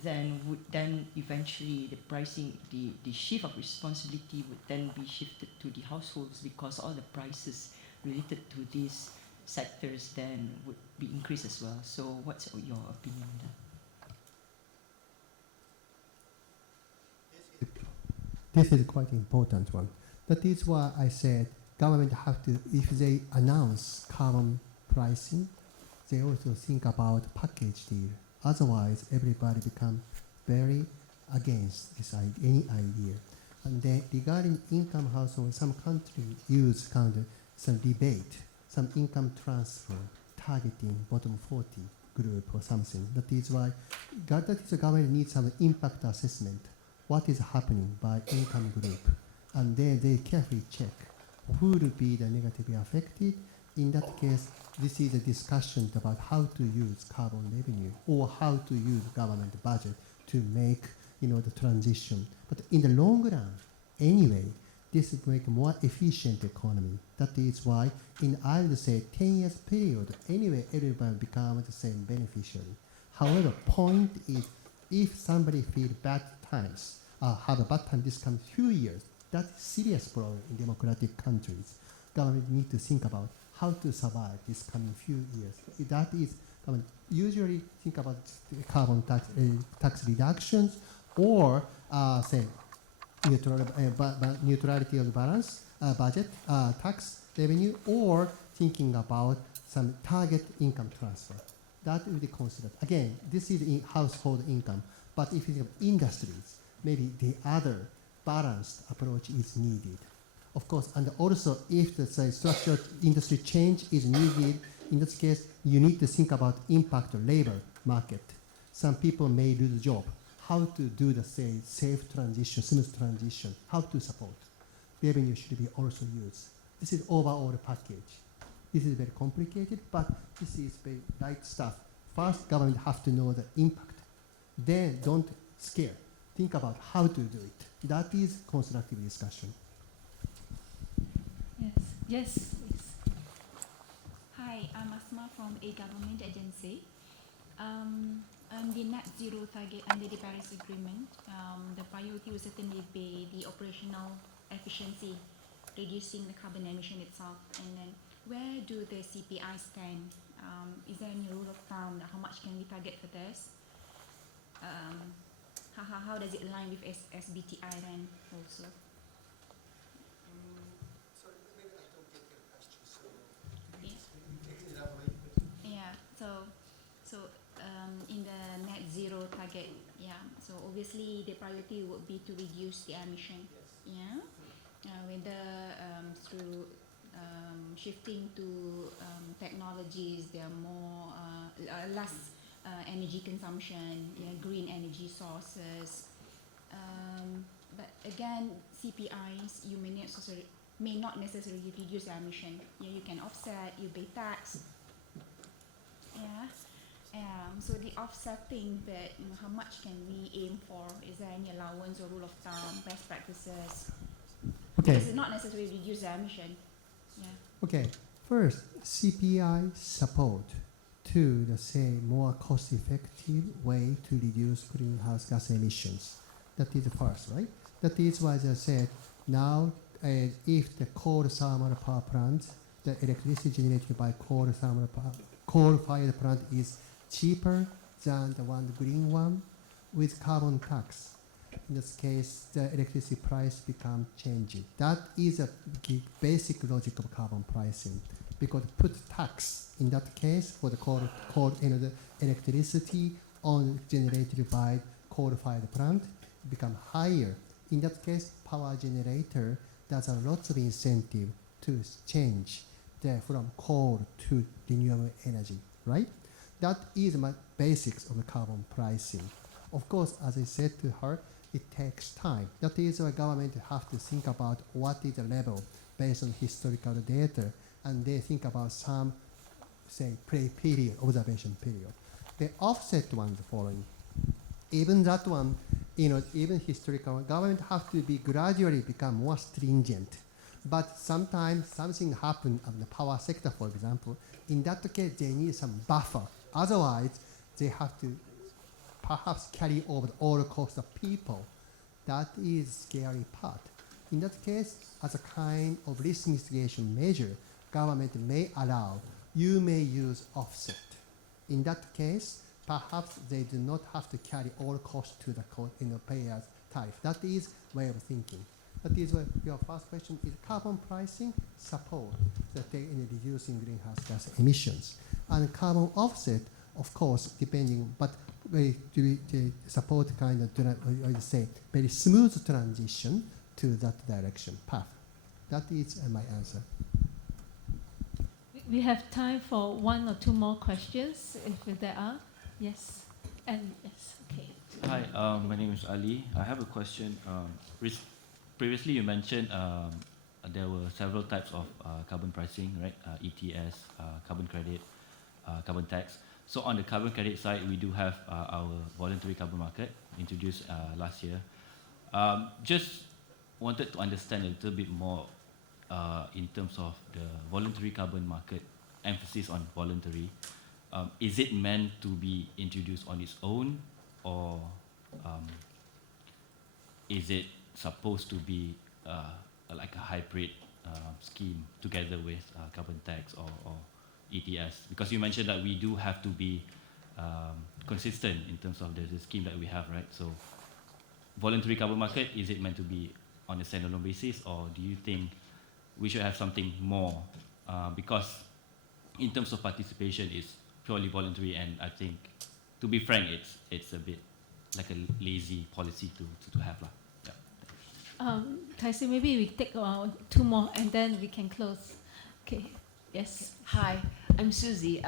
then eventually the pricing, the shift of responsibility would then be shifted to the households, because all the prices related to these sectors then would be increased as well. So what's your opinion on that? This is quite important one. That is why I said government have to, if they announce carbon pricing, they also think about package deal. Otherwise, everybody become very against this any idea. And then regarding income household, some countries use kind of some debate, some income transfer, targeting bottom 40 group or something. That is why the government needs some impact assessment. What is happening by income group? And then they carefully check who will be the negatively affected. In that case, this is a discussion about how to use carbon revenue or how to use government budget to make the transition. But in the long run, anyway, this will make a more efficient economy. That is why I would say 10 years period, anyway, everybody becomes the same beneficiary. However, point is, if somebody feels bad times, have a bad time this comes few years, that's a serious problem in democratic countries. Government need to think about how to survive this coming few years. That is, government usually think about carbon tax reductions, or say neutrality of balance, budget, tax revenue, or thinking about some target income transfer. That will be considered. Again, this is in household income, but if you have industries, maybe the other balanced approach is needed. Of course, and also if the say, structural industry change is needed, in this case, you need to think about impact of labor market. Some people may lose job. How to do the say safe transition, smooth transition, how to support. Revenue should be also used. This is overall package. This is very complicated, but this is very right stuff. First, government have to know the impact. Then don't scare. Think about how to do it. That is constructive discussion. Yes, please. Hi, I'm Asma from a government agency. On the net zero target under the Paris Agreement, the priority will certainly be the operational efficiency, reducing the carbon emission itself. And then where do the CPI stand? Is there any rule of thumb? How much can we target for this? How does it align with SBTI then also? Sorry, maybe I don't get your question. So, Yeah. elaborate. Yeah, so in the net zero target, yeah, so obviously the priority would be to reduce the emission, Yes. yeah, whether through shifting to technologies, there are more less energy consumption, yeah, green energy sources. But again, CPIs you may not necessarily reduce emission. Yeah, you can offset, you pay tax. Yeah. So the offsetting bit, how much can we aim for? Is there any allowance or rule of thumb, best practices? Okay. Because it's not necessarily reduce the emission. Yeah. Okay. First, CPI support to the say more cost-effective way to reduce greenhouse gas emissions. That is the first, right? That is why I said now if the coal thermal power plant, the electricity generated by coal-fired plant is cheaper than the green one with carbon tax. In this case, the electricity price becomes changing. That is a basic logic of carbon pricing, because put tax in that case for the the electricity on generated by coal-fired plant become higher. In that case, power generator there's a lot of incentive to change from coal to renewable energy, right? That is my basics of the carbon pricing. Of course, as I said to her, it takes time. That is why government have to think about what is the level based on historical data, and they think about some, say, period, observation period. The offset one, the following. Even that one, even historical, government have to be gradually become more stringent. But sometimes something happen in the power sector, for example. In that case, they need some buffer. Otherwise, they have to perhaps carry over all the cost of people. That is scary part. In that case, as a kind of risk mitigation measure, government may allow, you may use offset. In that case, perhaps they do not have to carry all costs to the payer's tariff. That is way of thinking. That is what your first question is: carbon pricing support in reducing greenhouse gas emissions, and carbon offset, of course, depending, but to support kind of say very smooth transition to that direction path. That is my answer. We have time for one or two more questions, if there are. Yes, and yes, okay. Hi, my name is Ali. I have a question. Previously, you mentioned there were several types of carbon pricing, right? ETS, carbon credit, carbon tax. So on the carbon credit side, we do have our voluntary carbon market introduced last year. Just wanted to understand a little bit more in terms of the voluntary carbon market, emphasis on voluntary. Is it meant to be introduced on its own, or is it supposed to be like a hybrid scheme together with carbon tax or ETS? Because you mentioned that we do have to be consistent in terms of the scheme that we have, right? So voluntary carbon market, is it meant to be on a standalone basis, or do you think we should have something more? Because in terms of participation, it's purely voluntary, and I think, to be frank, it's a bit like a lazy policy to have. Yeah. Taisi, maybe we take two more and then we can close. Okay. Yes. Hi, I'm Susie.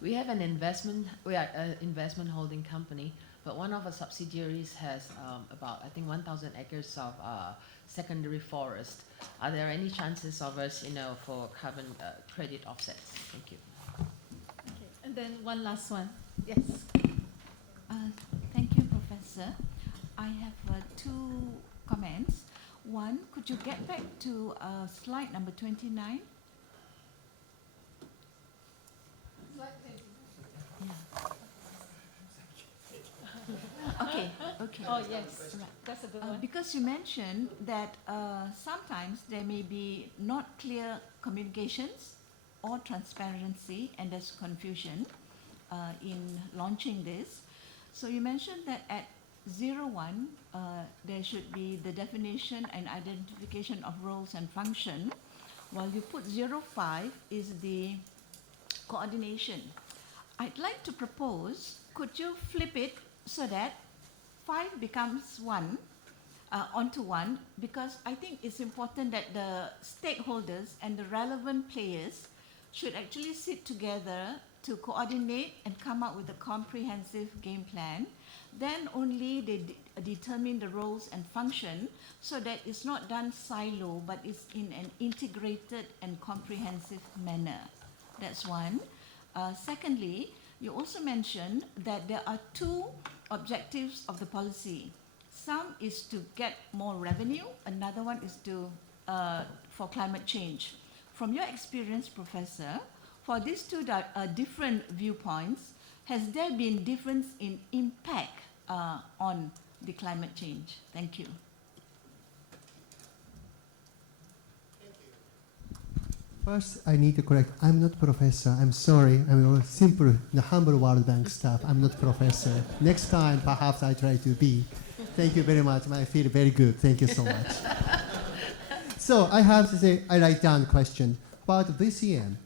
We have an we are an investment holding company, but one of our subsidiaries has about, I think, 1,000 acres of secondary forest. Are there any chances of us, for carbon credit offsets? Thank you. Okay. And then one last one. Yes. Thank you, Professor. I have two comments. One, could you get back to slide number 29? Okay. Oh, yes. Right. That's a good one. Because you mentioned that sometimes there may be not clear communications or transparency, and there's confusion in launching this. So you mentioned that at 01, there should be the definition and identification of roles and function, while you put 05 is the coordination. I'd like to propose, could you flip it so that 5 becomes 1, onto 1, because I think it's important that the stakeholders and the relevant players should actually sit together to coordinate and come up with a comprehensive game plan. Then only they determine the roles and function, so that it's not done silo, but it's in an integrated and comprehensive manner. That's one. Secondly, you also mentioned that there are two objectives of the policy. Some is to get more revenue, another one is to for climate change. From your experience, Professor, for these two different viewpoints, has there been difference in impact on the climate change? Thank you. First, I need to correct. I'm not professor. I'm sorry. I'm a simple, the humble World Bank staff. I'm not professor. Next time, perhaps I try to be. Thank you very much. I feel very good. Thank you so much. So I have to say, I write down the question about VCM,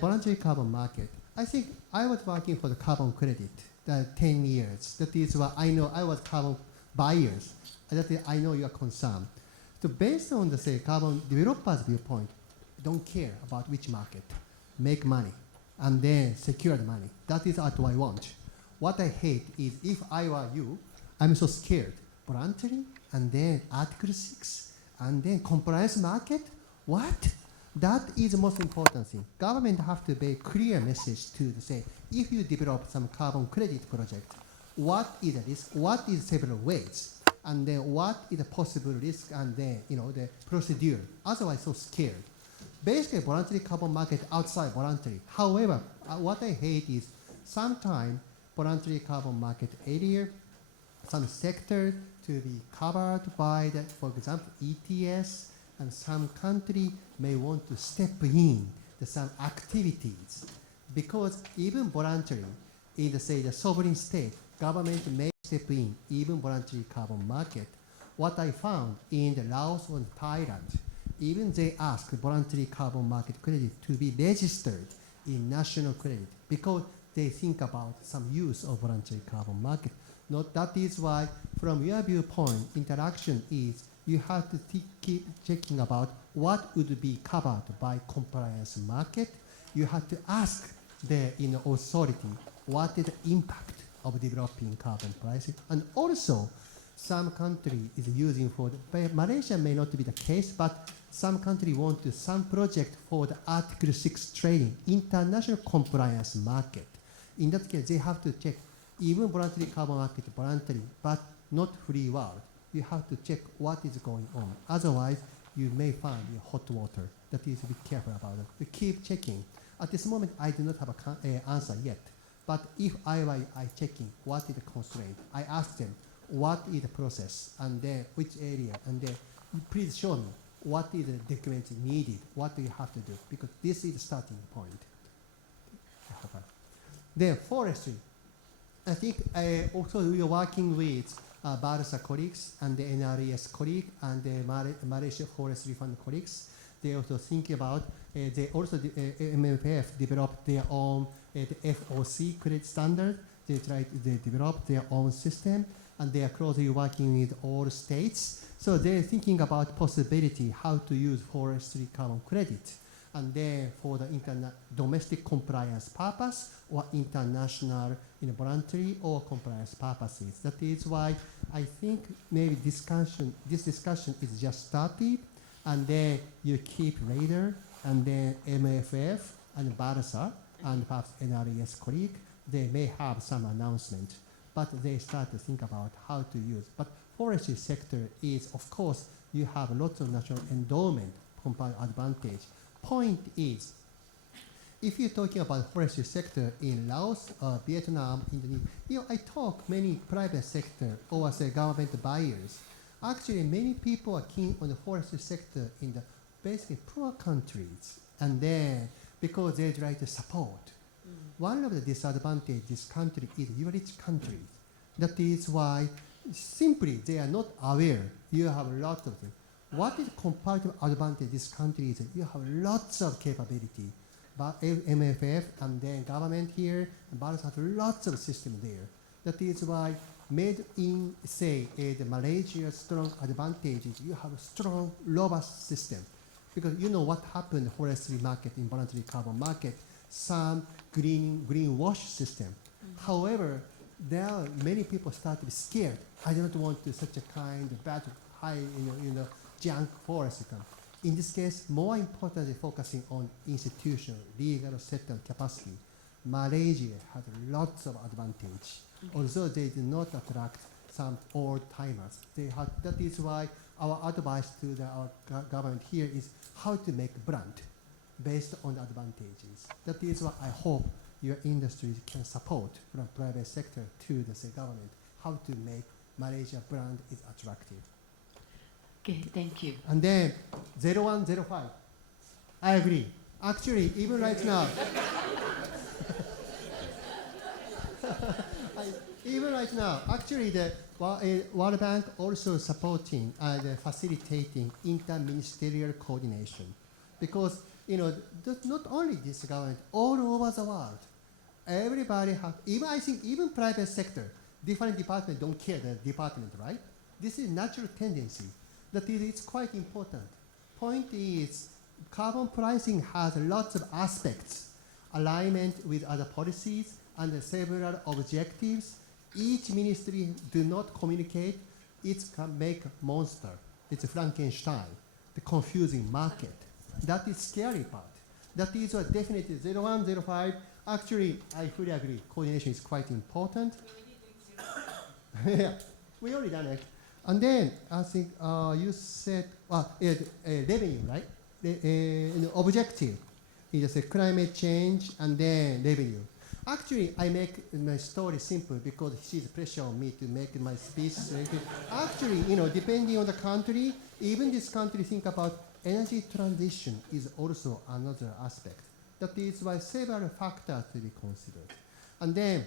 voluntary carbon market. I think I was working for the carbon credit 10 years. That is why I know I was carbon buyers. That is, I know your concern. So based on the carbon developers' viewpoint, don't care about which market, make money, and then secure the money. That is what I want. What I hate is if I were you, I'm so scared. Voluntary, and then Article 6, and then compliance market. What? That is the most important thing. Government have to be clear message to say, if you develop some carbon credit project, what is the risk? What is several ways? And then what is the possible risk? And then the procedure. Otherwise, so scared. Basically, voluntary carbon market outside voluntary. However, what I hate is sometimes voluntary carbon market area, some sector to be covered by that, for example, ETS, and some country may want to step in some activities, because even voluntary in the sovereign state, government may step in even voluntary carbon market. What I found in the Laos and Thailand, even they ask voluntary carbon market credit to be registered in national credit because they think about some use of voluntary carbon market. That is why, from your viewpoint, interaction is you have to keep checking about what would be covered by compliance market. You have to ask the authority what is the impact of developing carbon pricing, and also some country is using for Malaysia may not be the case, but some country want to some project for the Article 6 trading, international compliance market. In that case, they have to check even voluntary carbon market, voluntary, but not free world. You have to check what is going on. Otherwise, you may find hot water. That is, be careful about it. We keep checking. At this moment, I do not have an answer yet. But if I checking what is the constraint, I ask them, what is the process, and then which area, and then please show me what is the document needed, what do you have to do, because this is the starting point. Then forestry. I think also we are working with Barca colleagues and the NRES colleague and the Malaysia Forestry Fund colleagues. They also think about, they also, MFF developed their own the FOC credit standard. They developed their own system. and they are closely working with all states. So they're thinking about possibility how to use forestry carbon credit, and then for the domestic compliance purpose or international voluntary or compliance purposes. That is why I think maybe this discussion is just started, and then you keep later, and then MFF and BARSA and perhaps NRES colleague, they may have some announcement, but they start to think about how to use. But forestry sector is, of course, you have lots of national endowment compound advantage. Point is, if you're talking about forestry sector in Laos, Vietnam, Indonesia, I talk many private sector or say government buyers. Actually, many people are keen on the forestry sector in the basically poor countries, and then because they try to support. One of the disadvantages this country is your rich country. That is why simply they are not aware you have a lot of them. What is comparative advantage this country is that you have lots of capability. But MFF and then government here, and Bharat has lots of system there. That is why made in, say, the Malaysia strong advantage is you have a strong, robust system. Because you know what happened in the forestry market, in voluntary carbon market, some greenwash system. However, there are many people start to be scared. I don't want to such a kind of bad, high, junk forest system. In this case, more importantly, focusing on institutional, legal setup capacity. Malaysia has lots of advantage, although they do not attract some old-timers. That is why our advice to our government here is how to make brand based on the advantages. That is what I hope your industry can support from private sector to the government, how to make Malaysia brand is attractive. Okay, thank you. And then 0105, I agree. Actually, even right now, actually the World Bank also supporting and facilitating interministerial coordination, because not only this government, all over the world, everybody have, I think even private sector, different departments don't care the department, right? This is natural tendency. That is, it's quite important. Point is, carbon pricing has lots of aspects, alignment with other policies and several objectives. Each ministry do not communicate, it can make a monster. It's a Frankenstein, the confusing market. That is scary part. That is what definitely 0105, actually, I fully agree, coordination is quite important. Yeah, we already done it. And then I think you said revenue, right? The objective is climate change and then revenue. Actually, I make my story simple because she's pressure on me to make my speech. Actually, depending on the country, even this country think about energy transition is also another aspect. That is why several factors to be considered. And then,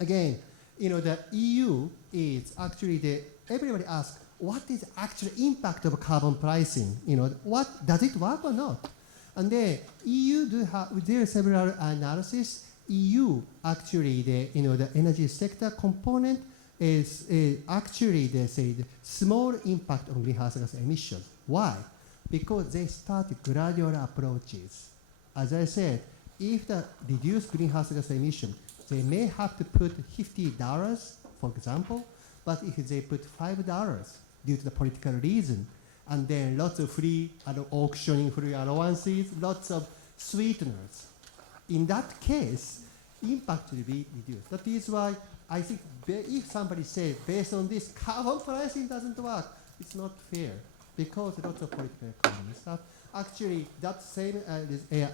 again, the EU is actually everybody asks, what is the actual impact of carbon pricing? What does it work or not? And the EU there are several analysis. EU actually the energy sector component is actually they say the small impact on greenhouse gas emissions. Why? Because they start gradual approaches. As I said, if the reduced greenhouse gas emission, they may have to put $50, for example, but if they put $5 due to the political reason, and then lots of free auctioning, free allowances, lots of sweeteners, in that case, impact will be reduced. That is why I think if somebody says, based on this, carbon pricing doesn't work, it's not fair, because lots of political economy stuff. Actually, that same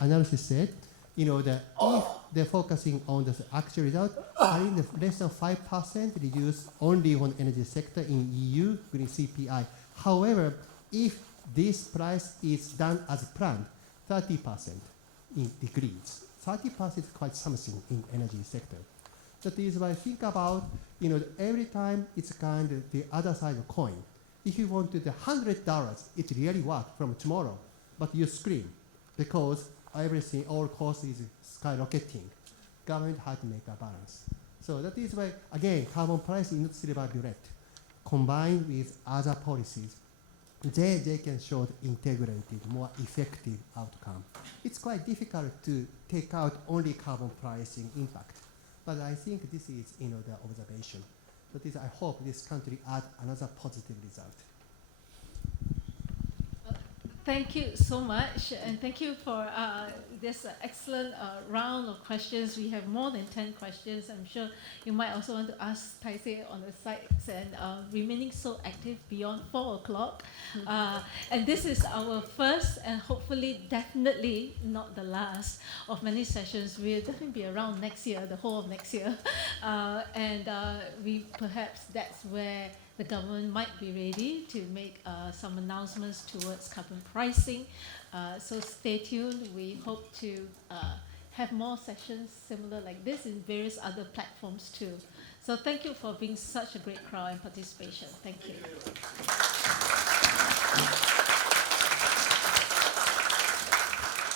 analysis said, if they're focusing on the actual result, I think less than 5% reduce only on energy sector in EU, green CPI. However, if this price is done as planned, 30% in decrease. 30% is quite something in energy sector. That is why I think about, every time it's kind of the other side of the coin. If you want to the $100, it really works from tomorrow, but you scream because everything, all costs is skyrocketing. Government had to make a balance. So that is why, again, carbon price is not silver bullet. Combined with other policies, they can show the integrated, more effective outcome. It's quite difficult to take out only carbon pricing impact, but I think this is the observation. That is, I hope this country add another positive result. Thank you so much, and thank you for this excellent round of questions. We have more than 10 questions. I'm sure you might also want to ask Taisei on the sites and remaining so active beyond 4 o'clock. And this is our first and hopefully definitely not the last of many sessions. We'll definitely be around next year, the whole of next year. We perhaps that's where the government might be ready to make some announcements towards carbon pricing. So stay tuned. We hope to have more sessions similar like this in various other platforms too. So thank you for being such a great crowd and participation. Thank you.